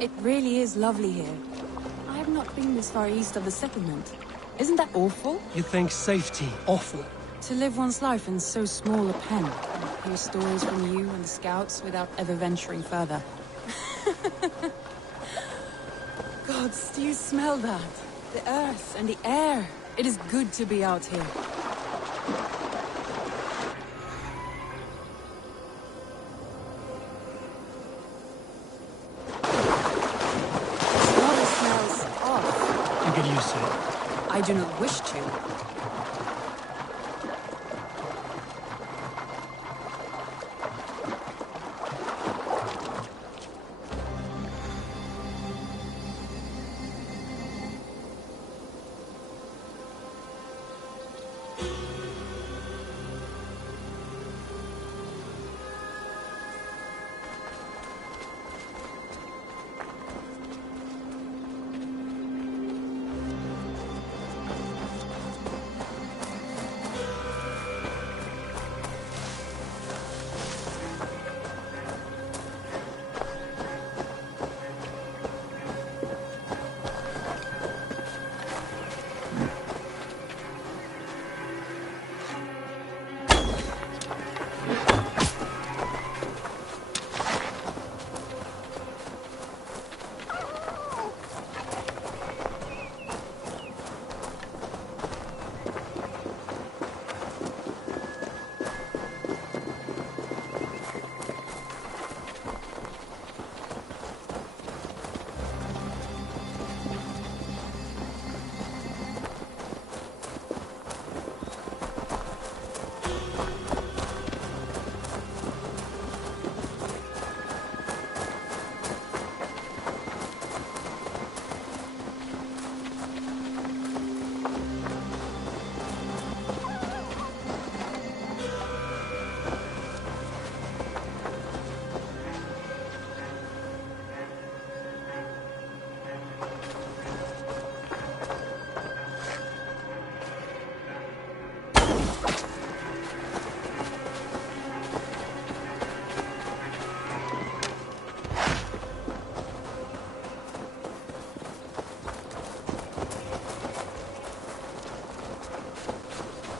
It really is lovely here. I have not been this far east of the settlement. Isn't that awful? You think safety awful? To live one's life in so small a pen, and hear stories from you and the scouts without ever venturing further. Gods, do you smell that? The earth and the air. It is good to be out here. Water smells off. You get used to it. I do not wish to.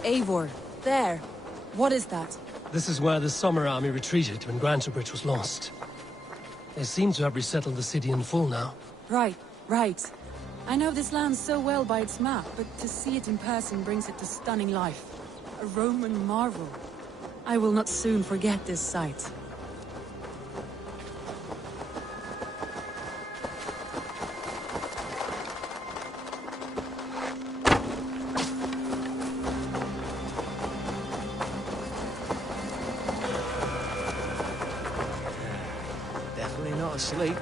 Eivor, there. What is that? This is where the Summer Army retreated when Grantebridge was lost. They seem to have resettled the city in full now. Right. I know this land so well by its map, but to see it in person brings it to stunning life. A Roman marvel. I will not soon forget this sight. Definitely not asleep.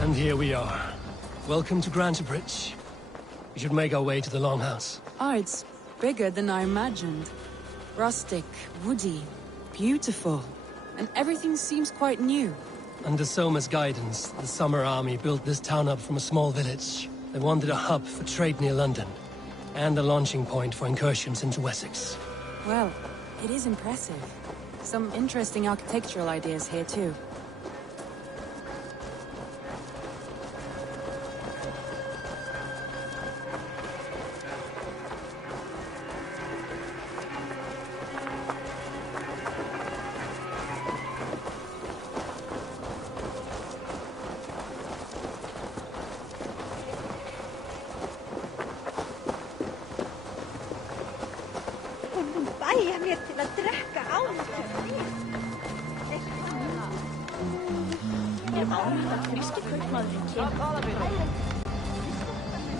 And here we are. Welcome to Grantebridge. We should make our way to the Longhouse. Oh, it's bigger than I imagined. Rustic, woody, beautiful. And everything seems quite new. Under Soma's guidance, the Summer Army built this town up from a small village. They wanted a hub for trade near London, and a launching point for incursions into Wessex. Well, it is impressive. Some interesting architectural ideas here too.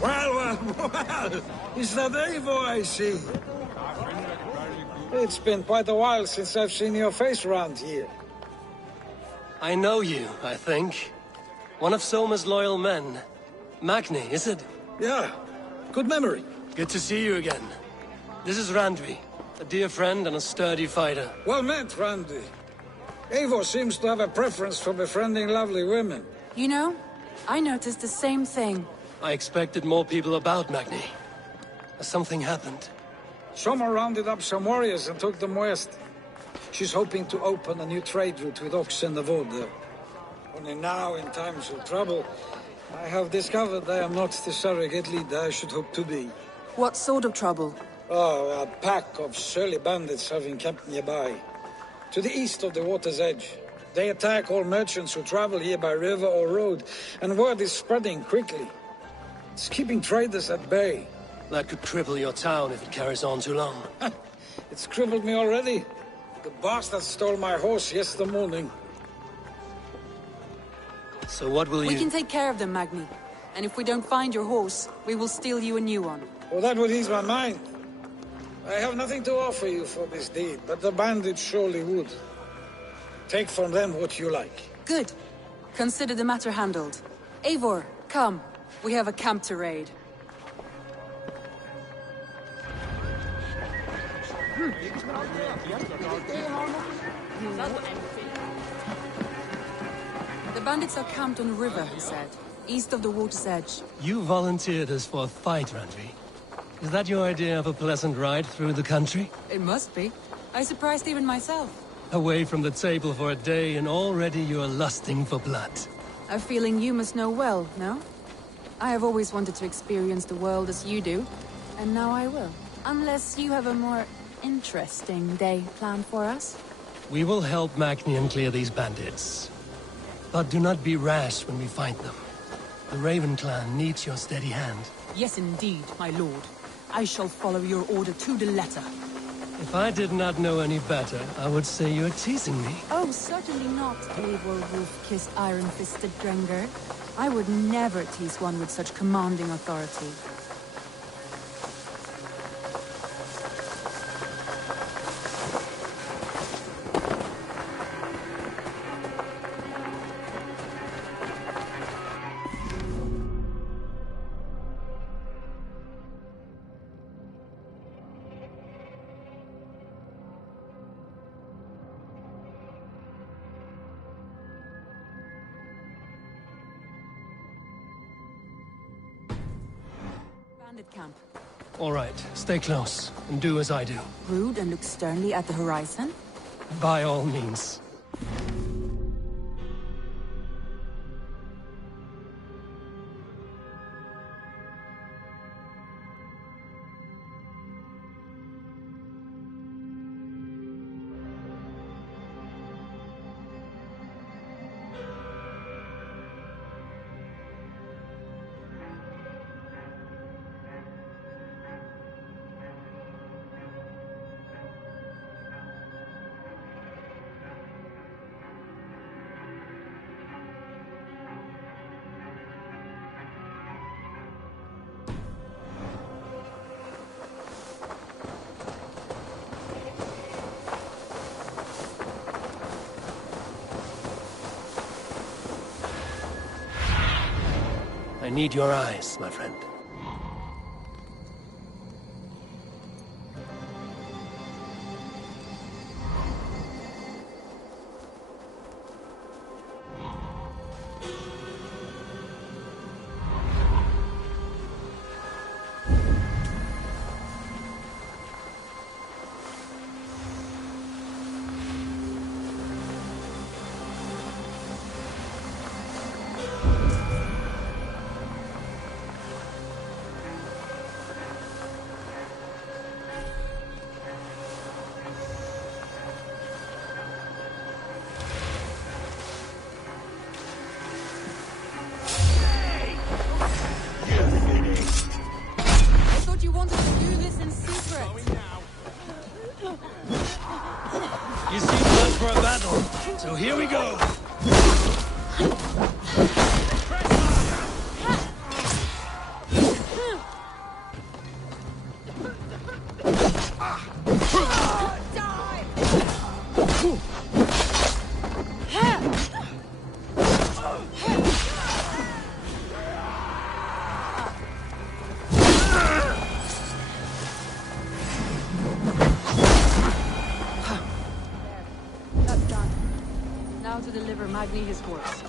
Well, is that Eivor I see? It's been quite a while since I've seen your face around here. I know you, I think. One of Soma's loyal men. Magni, is it? Yeah, good memory. Good to see you again. This is Randvi, a dear friend and a sturdy fighter. Well met, Randvi. Eivor seems to have a preference for befriending lovely women. You know, I noticed the same thing. I expected more people about Magni. Has something happened? Soma rounded up some warriors and took them west. She's hoping to open a new trade route with Ox and the Vod there. Only now, in times of trouble, I have discovered I am not the surrogate leader I should hope to be. What sort of trouble? Oh, a pack of surly bandits have encamped nearby. To the east of the water's edge. They attack all merchants who travel here by river or road, and word is spreading quickly. It's keeping traders at bay. That could cripple your town if it carries on too long. It's crippled me already. The bastard stole my horse yesterday morning. So what will you... We can take care of them, Magni. And if we don't find your horse, we will steal you a new one. Well, that would ease my mind. I have nothing to offer you for this deed, but the bandits surely would. Take from them what you like. Good. Consider the matter handled. Eivor, come. We have a camp to raid. The bandits are camped on the river, he said. east of the water's edge. You volunteered us for a fight, Randvi. Is that your idea of a pleasant ride through the country? It must be. I surprised even myself. Away from the table for a day and already you're lusting for blood. A feeling you must know well, no? I have always wanted to experience the world as you do, and now I will. Unless you have a more interesting day planned for us? We will help Magnian clear these bandits. But do not be rash when we find them. The Raven clan needs your steady hand. Yes, indeed, my lord. I shall follow your order to the letter. If I did not know any better, I would say you're teasing me. Oh, certainly not, able wolf-kissed iron-fisted Drenger. I would never tease one with such commanding authority. Camp. All right, stay close, and do as I do. Rude and look sternly at the horizon? By all means. I need your eyes, my friend. You seem close for a battle, so here we go. Magni his horse.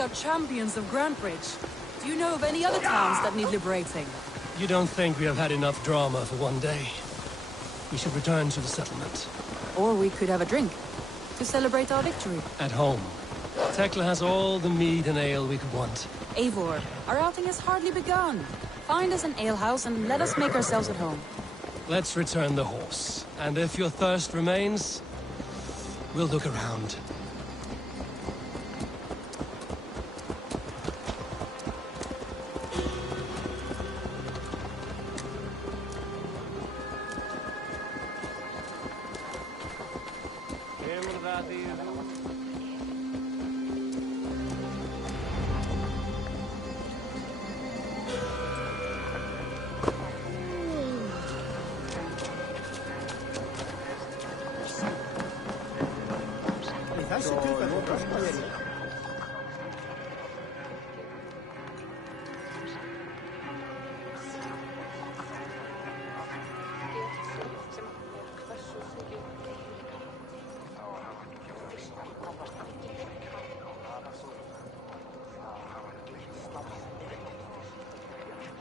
are champions of Grantbridge. Do you know of any other towns that need liberating? You don't think we have had enough drama for one day? We should return to the settlement. Or we could have a drink, to celebrate our victory. At home. Tekla has all the mead and ale we could want. Eivor, our outing has hardly begun. Find us an alehouse and let us make ourselves at home. Let's return the horse. And if your thirst remains, we'll look around.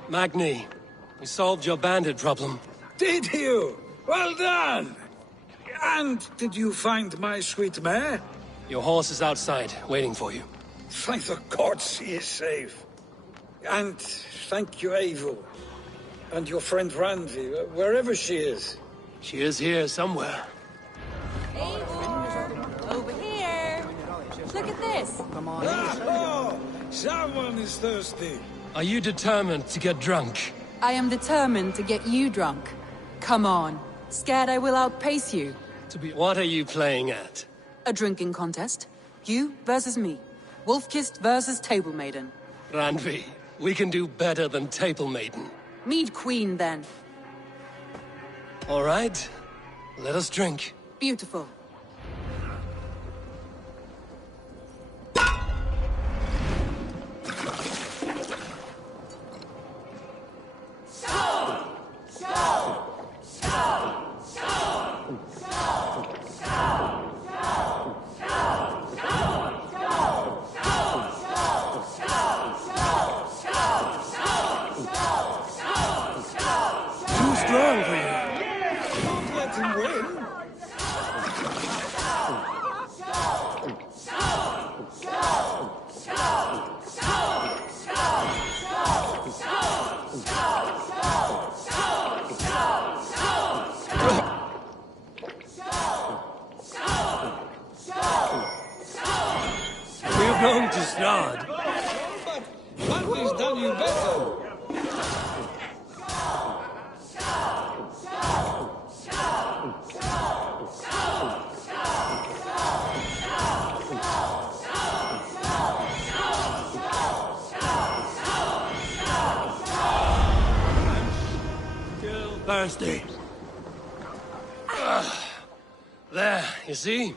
Magni, we solved your bandit problem. Did you? Well done! And did you find my sweet mare? Your horse is outside, waiting for you. Thank the gods he is safe. And thank you, Eivor. And your friend Randvi, wherever she is. She is here somewhere. Eivor! Over here! Look at this! Oh, someone is thirsty. Are you determined to get drunk? I am determined to get you drunk. Come on. Scared I will outpace you? What are you playing at? A drinking contest. You versus me. Wolf-kissed versus Table Maiden. Randvi, we can do better than Table Maiden. Mead Queen, then. All right. Let us drink. Beautiful. We're going to start. But Randvi's done you better. Thirsty. There, you see?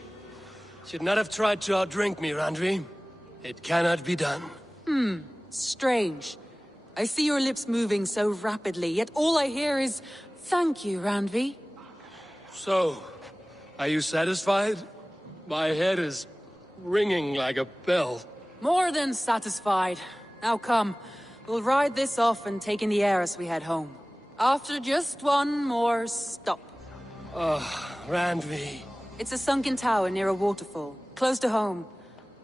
Should not have tried to outdrink me, Randvi. It cannot be done. Strange. I see your lips moving so rapidly, yet all I hear is, "Thank you, Randvi." So, are you satisfied? My head is ringing like a bell. More than satisfied. Now come, we'll ride this off and take in the air as we head home. After just one more stop. Randvi. It's a sunken tower near a waterfall, close to home.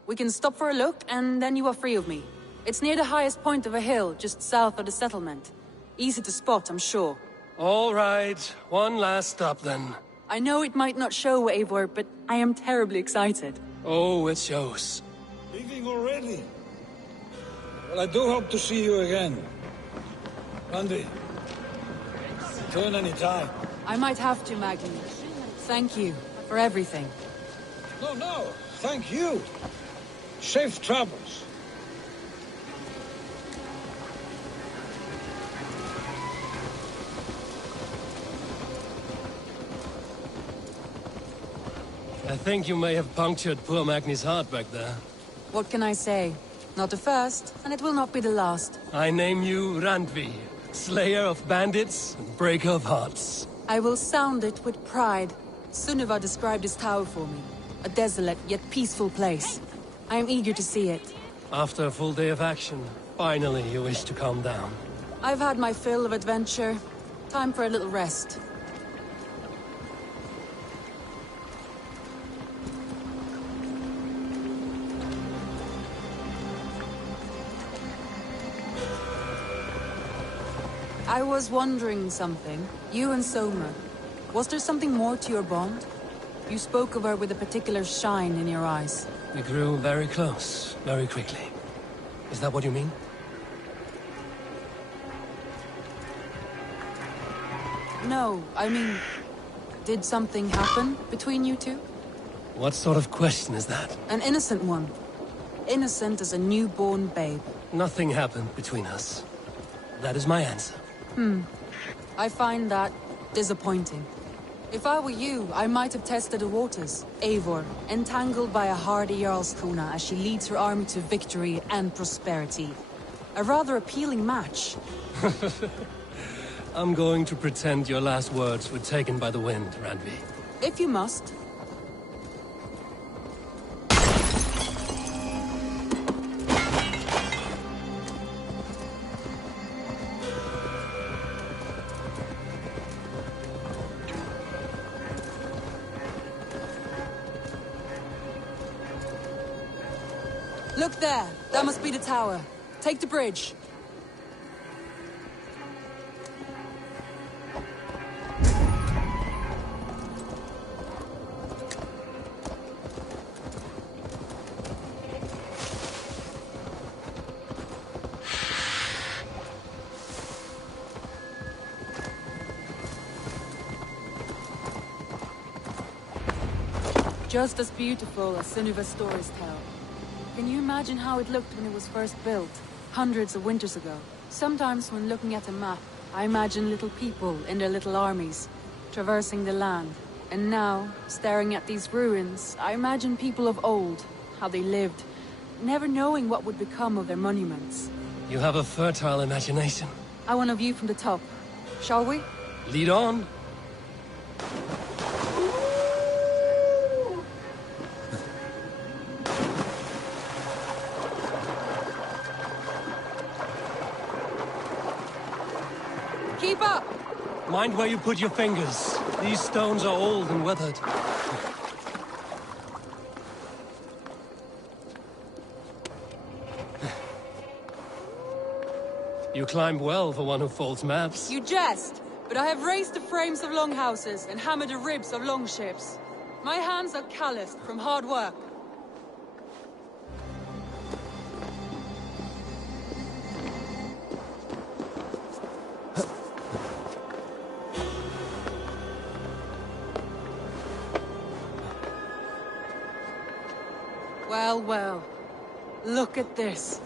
We can stop for a look, and then you are free of me. It's near the highest point of a hill, just south of the settlement. Easy to spot, I'm sure. All right, one last stop then. I know it might not show, Eivor, but I am terribly excited. Oh, it shows. Leaving already? Well, I do hope to see you again. Randvi, return any time. I might have to, Magni. Thank you for everything. No, thank you. Safe travels. I think you may have punctured poor Magni's heart back there. What can I say? Not the first, and it will not be the last. I name you Randvi, slayer of bandits and breaker of hearts. I will sound it with pride. Sunniva described this tower for me. A desolate yet peaceful place. I am eager to see it. After a full day of action, finally you wish to calm down. I've had my fill of adventure. Time for a little rest. I was wondering something. You and Soma. Was there something more to your bond? You spoke of her with a particular shine in your eyes. We grew very close, very quickly. Is that what you mean? No, I mean... Did something happen between you two? What sort of question is that? An innocent one. Innocent as a newborn babe. Nothing happened between us. That is my answer. I find that disappointing. If I were you, I might have tested the waters. Eivor, entangled by a hardy Jarlskona as she leads her army to victory and prosperity. A rather appealing match. I'm going to pretend your last words were taken by the wind, Randvi. If you must. Look there! That must be the tower. Take the bridge. Just as beautiful as Sunuva's stories tell. Can you imagine how it looked when it was first built, hundreds of winters ago? Sometimes when looking at a map, I imagine little people in their little armies, traversing the land. And now, staring at these ruins, I imagine people of old, how they lived, never knowing what would become of their monuments. You have a fertile imagination. I want a view from the top. Shall we? Lead on. Keep up! Mind where you put your fingers. These stones are old and weathered. You climbed well for one who folds maps. You jest, but I have raised the frames of longhouses and hammered the ribs of longships. My hands are calloused from hard work. Well, well. Look at this.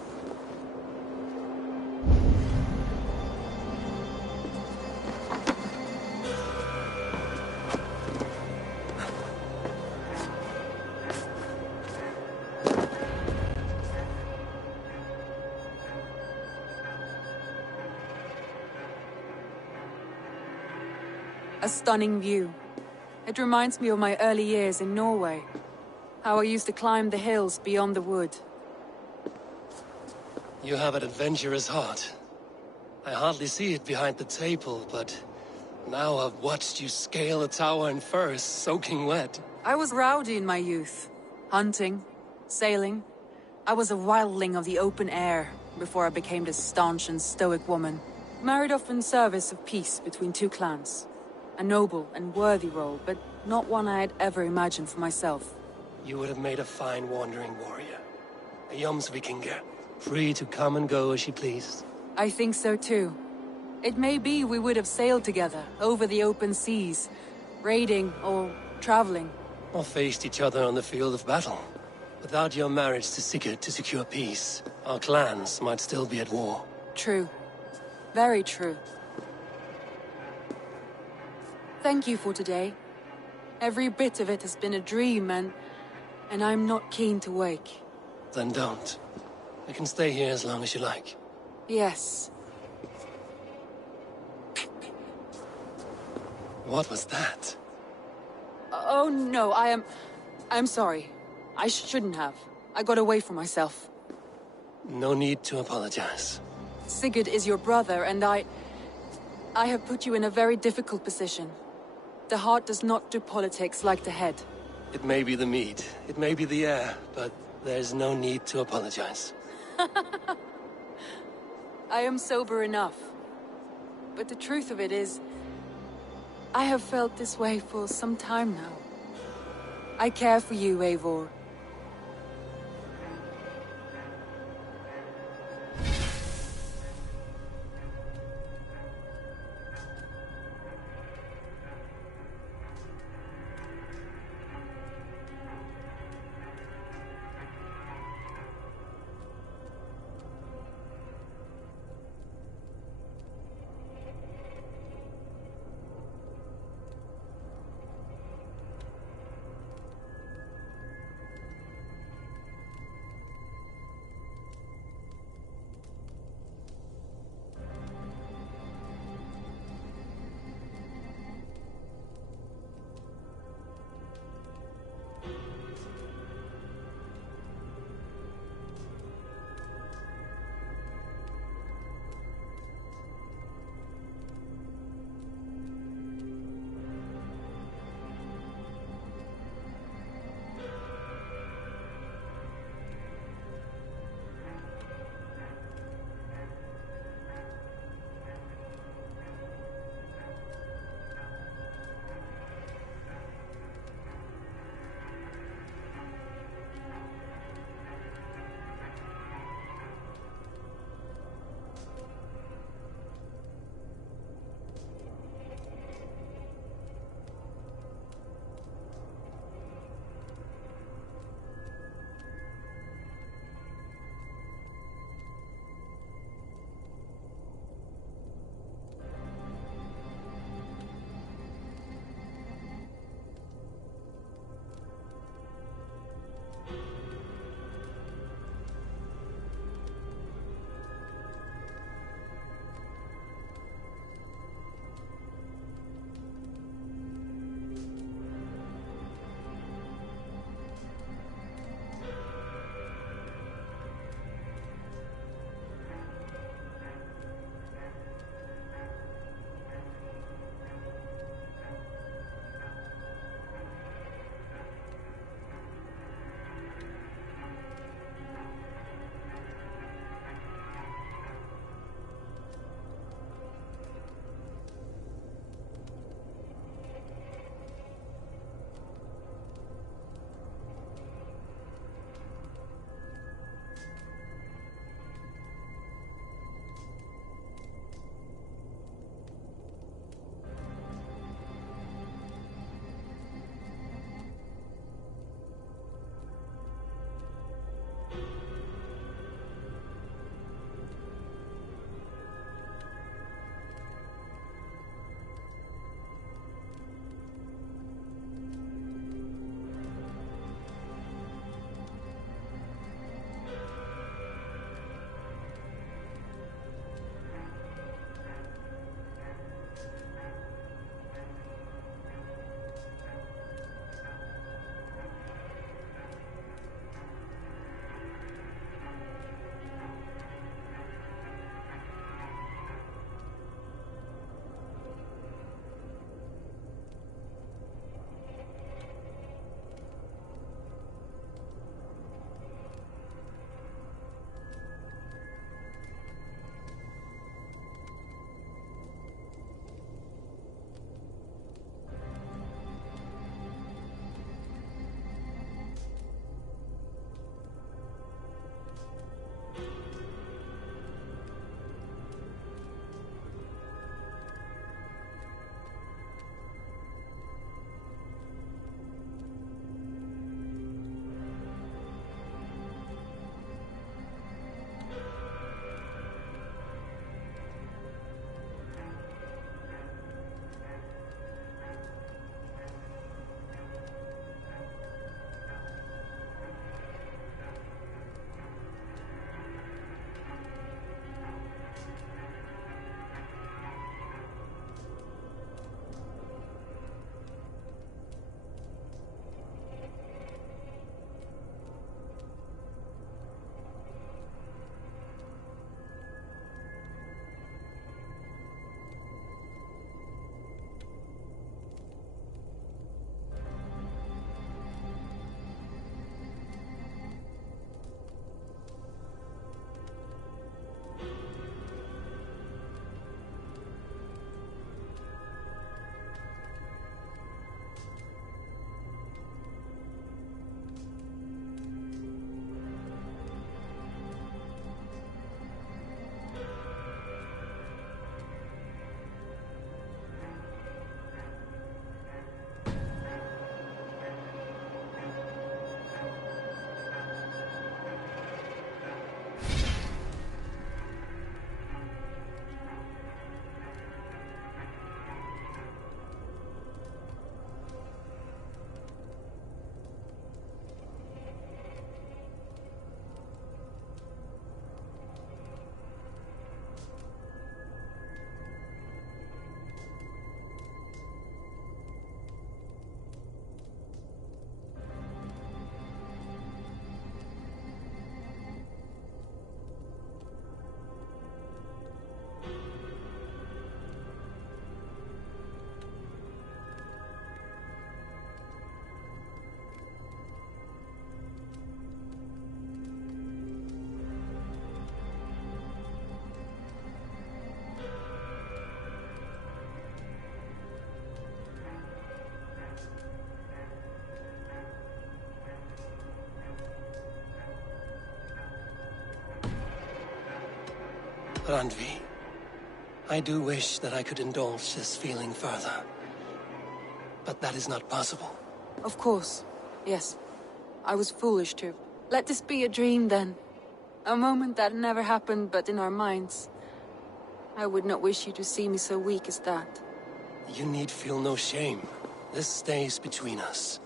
A stunning view. It reminds me of my early years in Norway. How I used to climb the hills beyond the wood. You have an adventurous heart. I hardly see it behind the table, but now I've watched you scale a tower in furs, soaking wet. I was rowdy in my youth. Hunting, sailing. I was a wildling of the open air before I became this staunch and stoic woman. Married off in service of peace between two clans. A noble and worthy role, but not one I had ever imagined for myself. You would have made a fine wandering warrior. A Jomsvikinger, free to come and go as she pleased. I think so too. It may be we would have sailed together, over the open seas, raiding or traveling. Or faced each other on the field of battle. Without your marriage to Sigurd to secure peace, our clans might still be at war. True. Very true. Thank you for today. Every bit of it has been a dream, and I'm not keen to wake. Then don't. We can stay here as long as you like. Yes. What was that? Oh no, I'm sorry. I shouldn't have. I got away from myself. No need to apologize. Sigurd is your brother, and I have put you in a very difficult position. The heart does not do politics like the head. It may be the meat, it may be the air, but there's no need to apologize. I am sober enough. But the truth of it is, I have felt this way for some time now. I care for you, Eivor. Randvi, I do wish that I could indulge this feeling further. But that is not possible. Of course, yes. I was foolish to. Let this be a dream, then. A moment that never happened but in our minds. I would not wish you to see me so weak as that. You need feel no shame. This stays between us.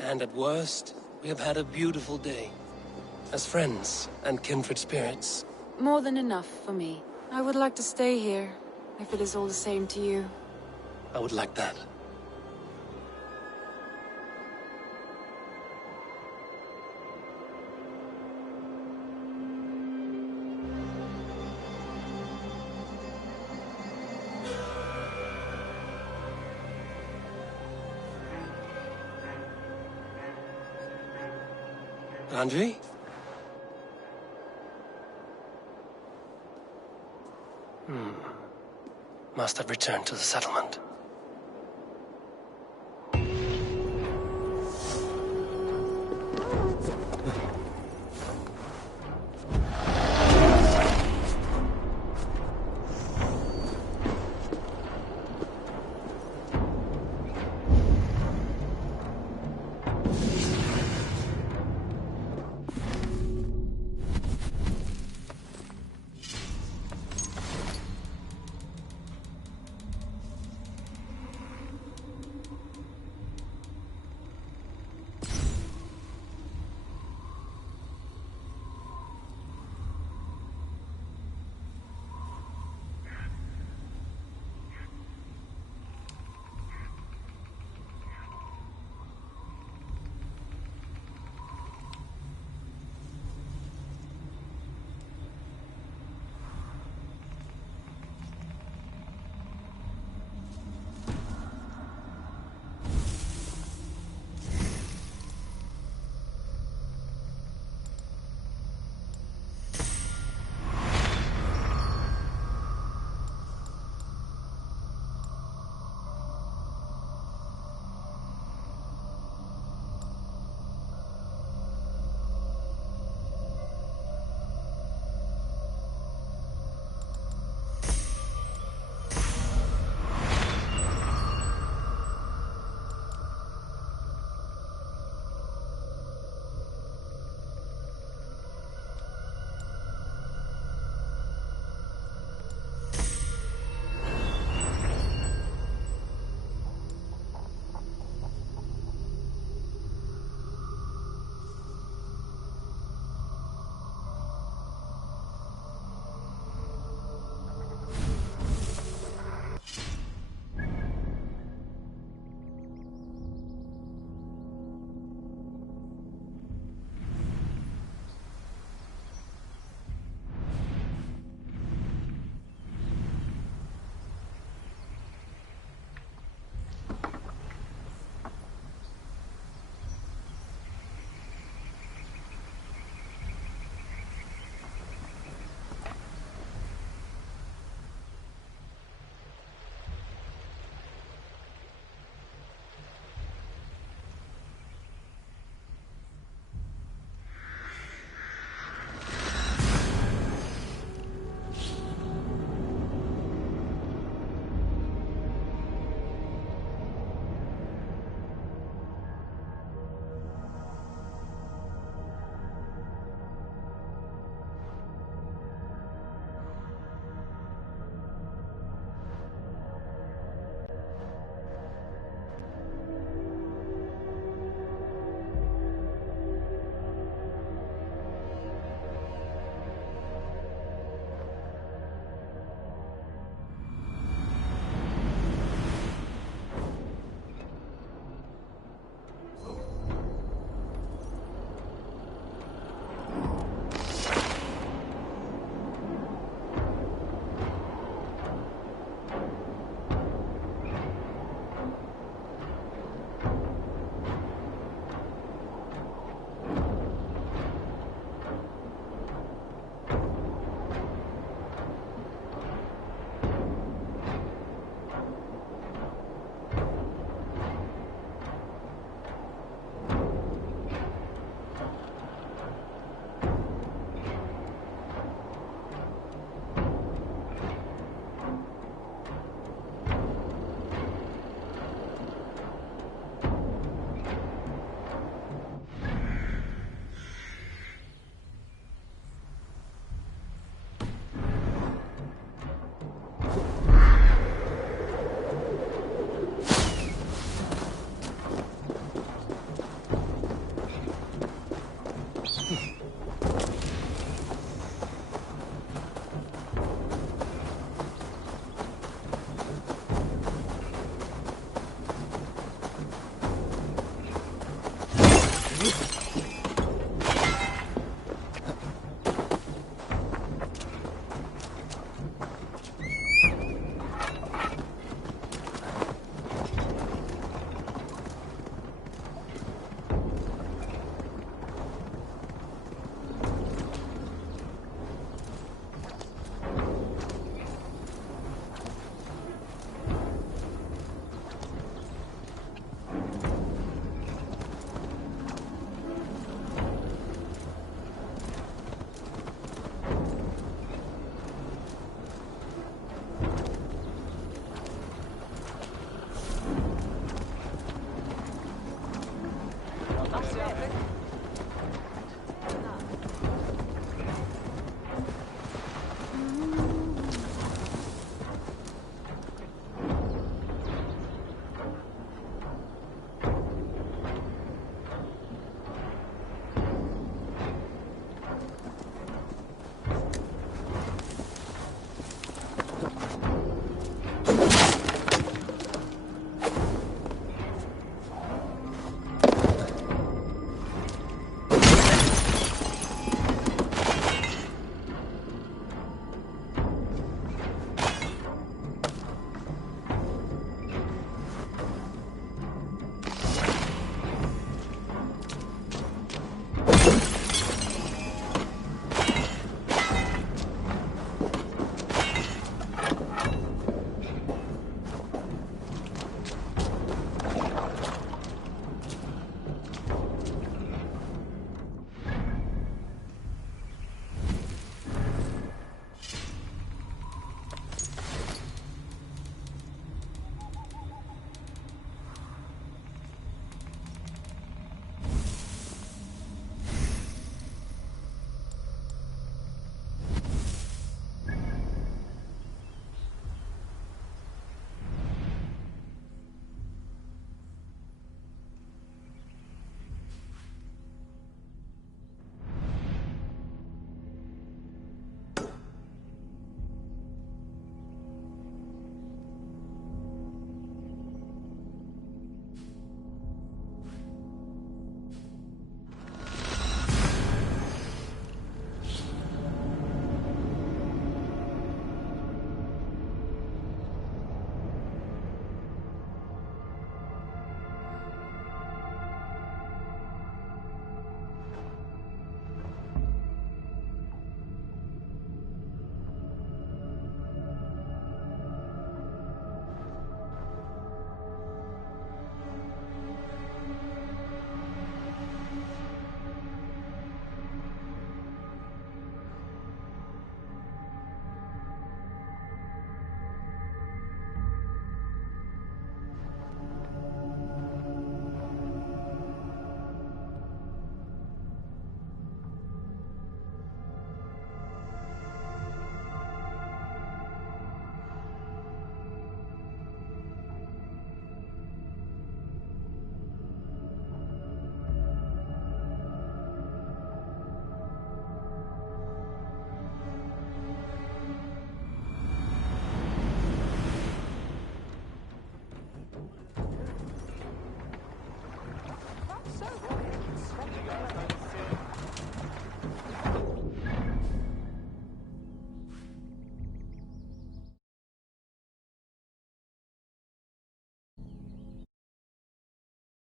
And at worst, we have had a beautiful day. As friends and kindred spirits. More than enough for me. I would like to stay here, if it is all the same to you. I would like that. Andre? Must have returned to the settlement.